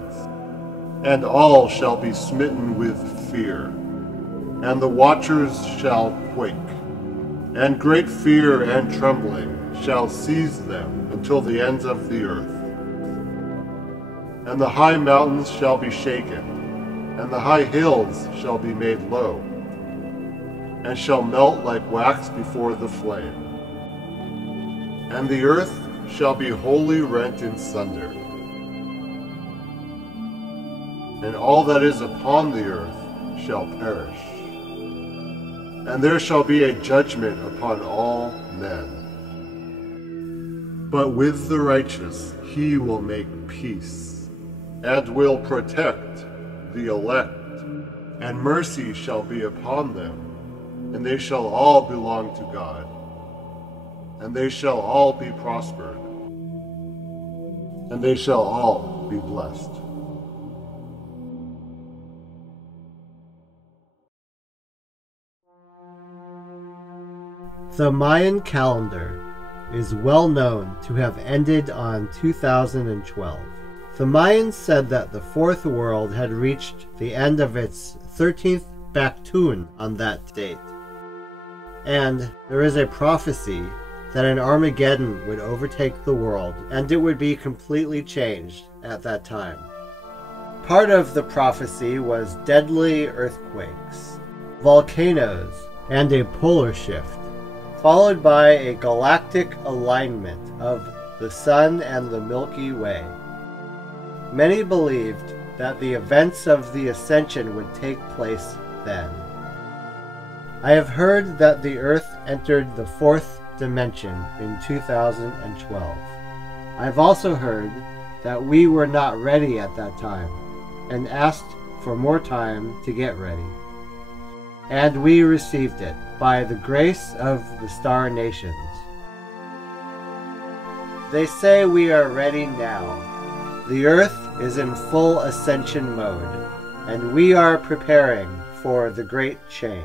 And all shall be smitten with fear, and the watchers shall quake, and great fear and trembling shall seize them until the ends of the earth. And the high mountains shall be shaken, and the high hills shall be made low, and shall melt like wax before the flame. And the earth shall be wholly rent in sunder, and all that is upon the earth shall perish. and there shall be a judgment upon all men. But with the righteous he will make peace, and will protect the elect, and mercy shall be upon them, and they shall all belong to God, and they shall all be prospered, and they shall all be blessed. The Mayan calendar is well known to have ended on 2012. The Mayans said that the fourth world had reached the end of its 13th Baktun on that date. And there is a prophecy that an Armageddon would overtake the world and it would be completely changed at that time. Part of the prophecy was deadly earthquakes, volcanoes, and a polar shift, followed by a galactic alignment of the Sun and the Milky Way. Many believed that the events of the Ascension would take place then. I have heard that the Earth entered the fourth dimension in 2012. I've also heard that we were not ready at that time and asked for more time to get ready. And we received it by the grace of the Star Nations. They say we are ready now. The Earth is in full ascension mode, and we are preparing for the great change.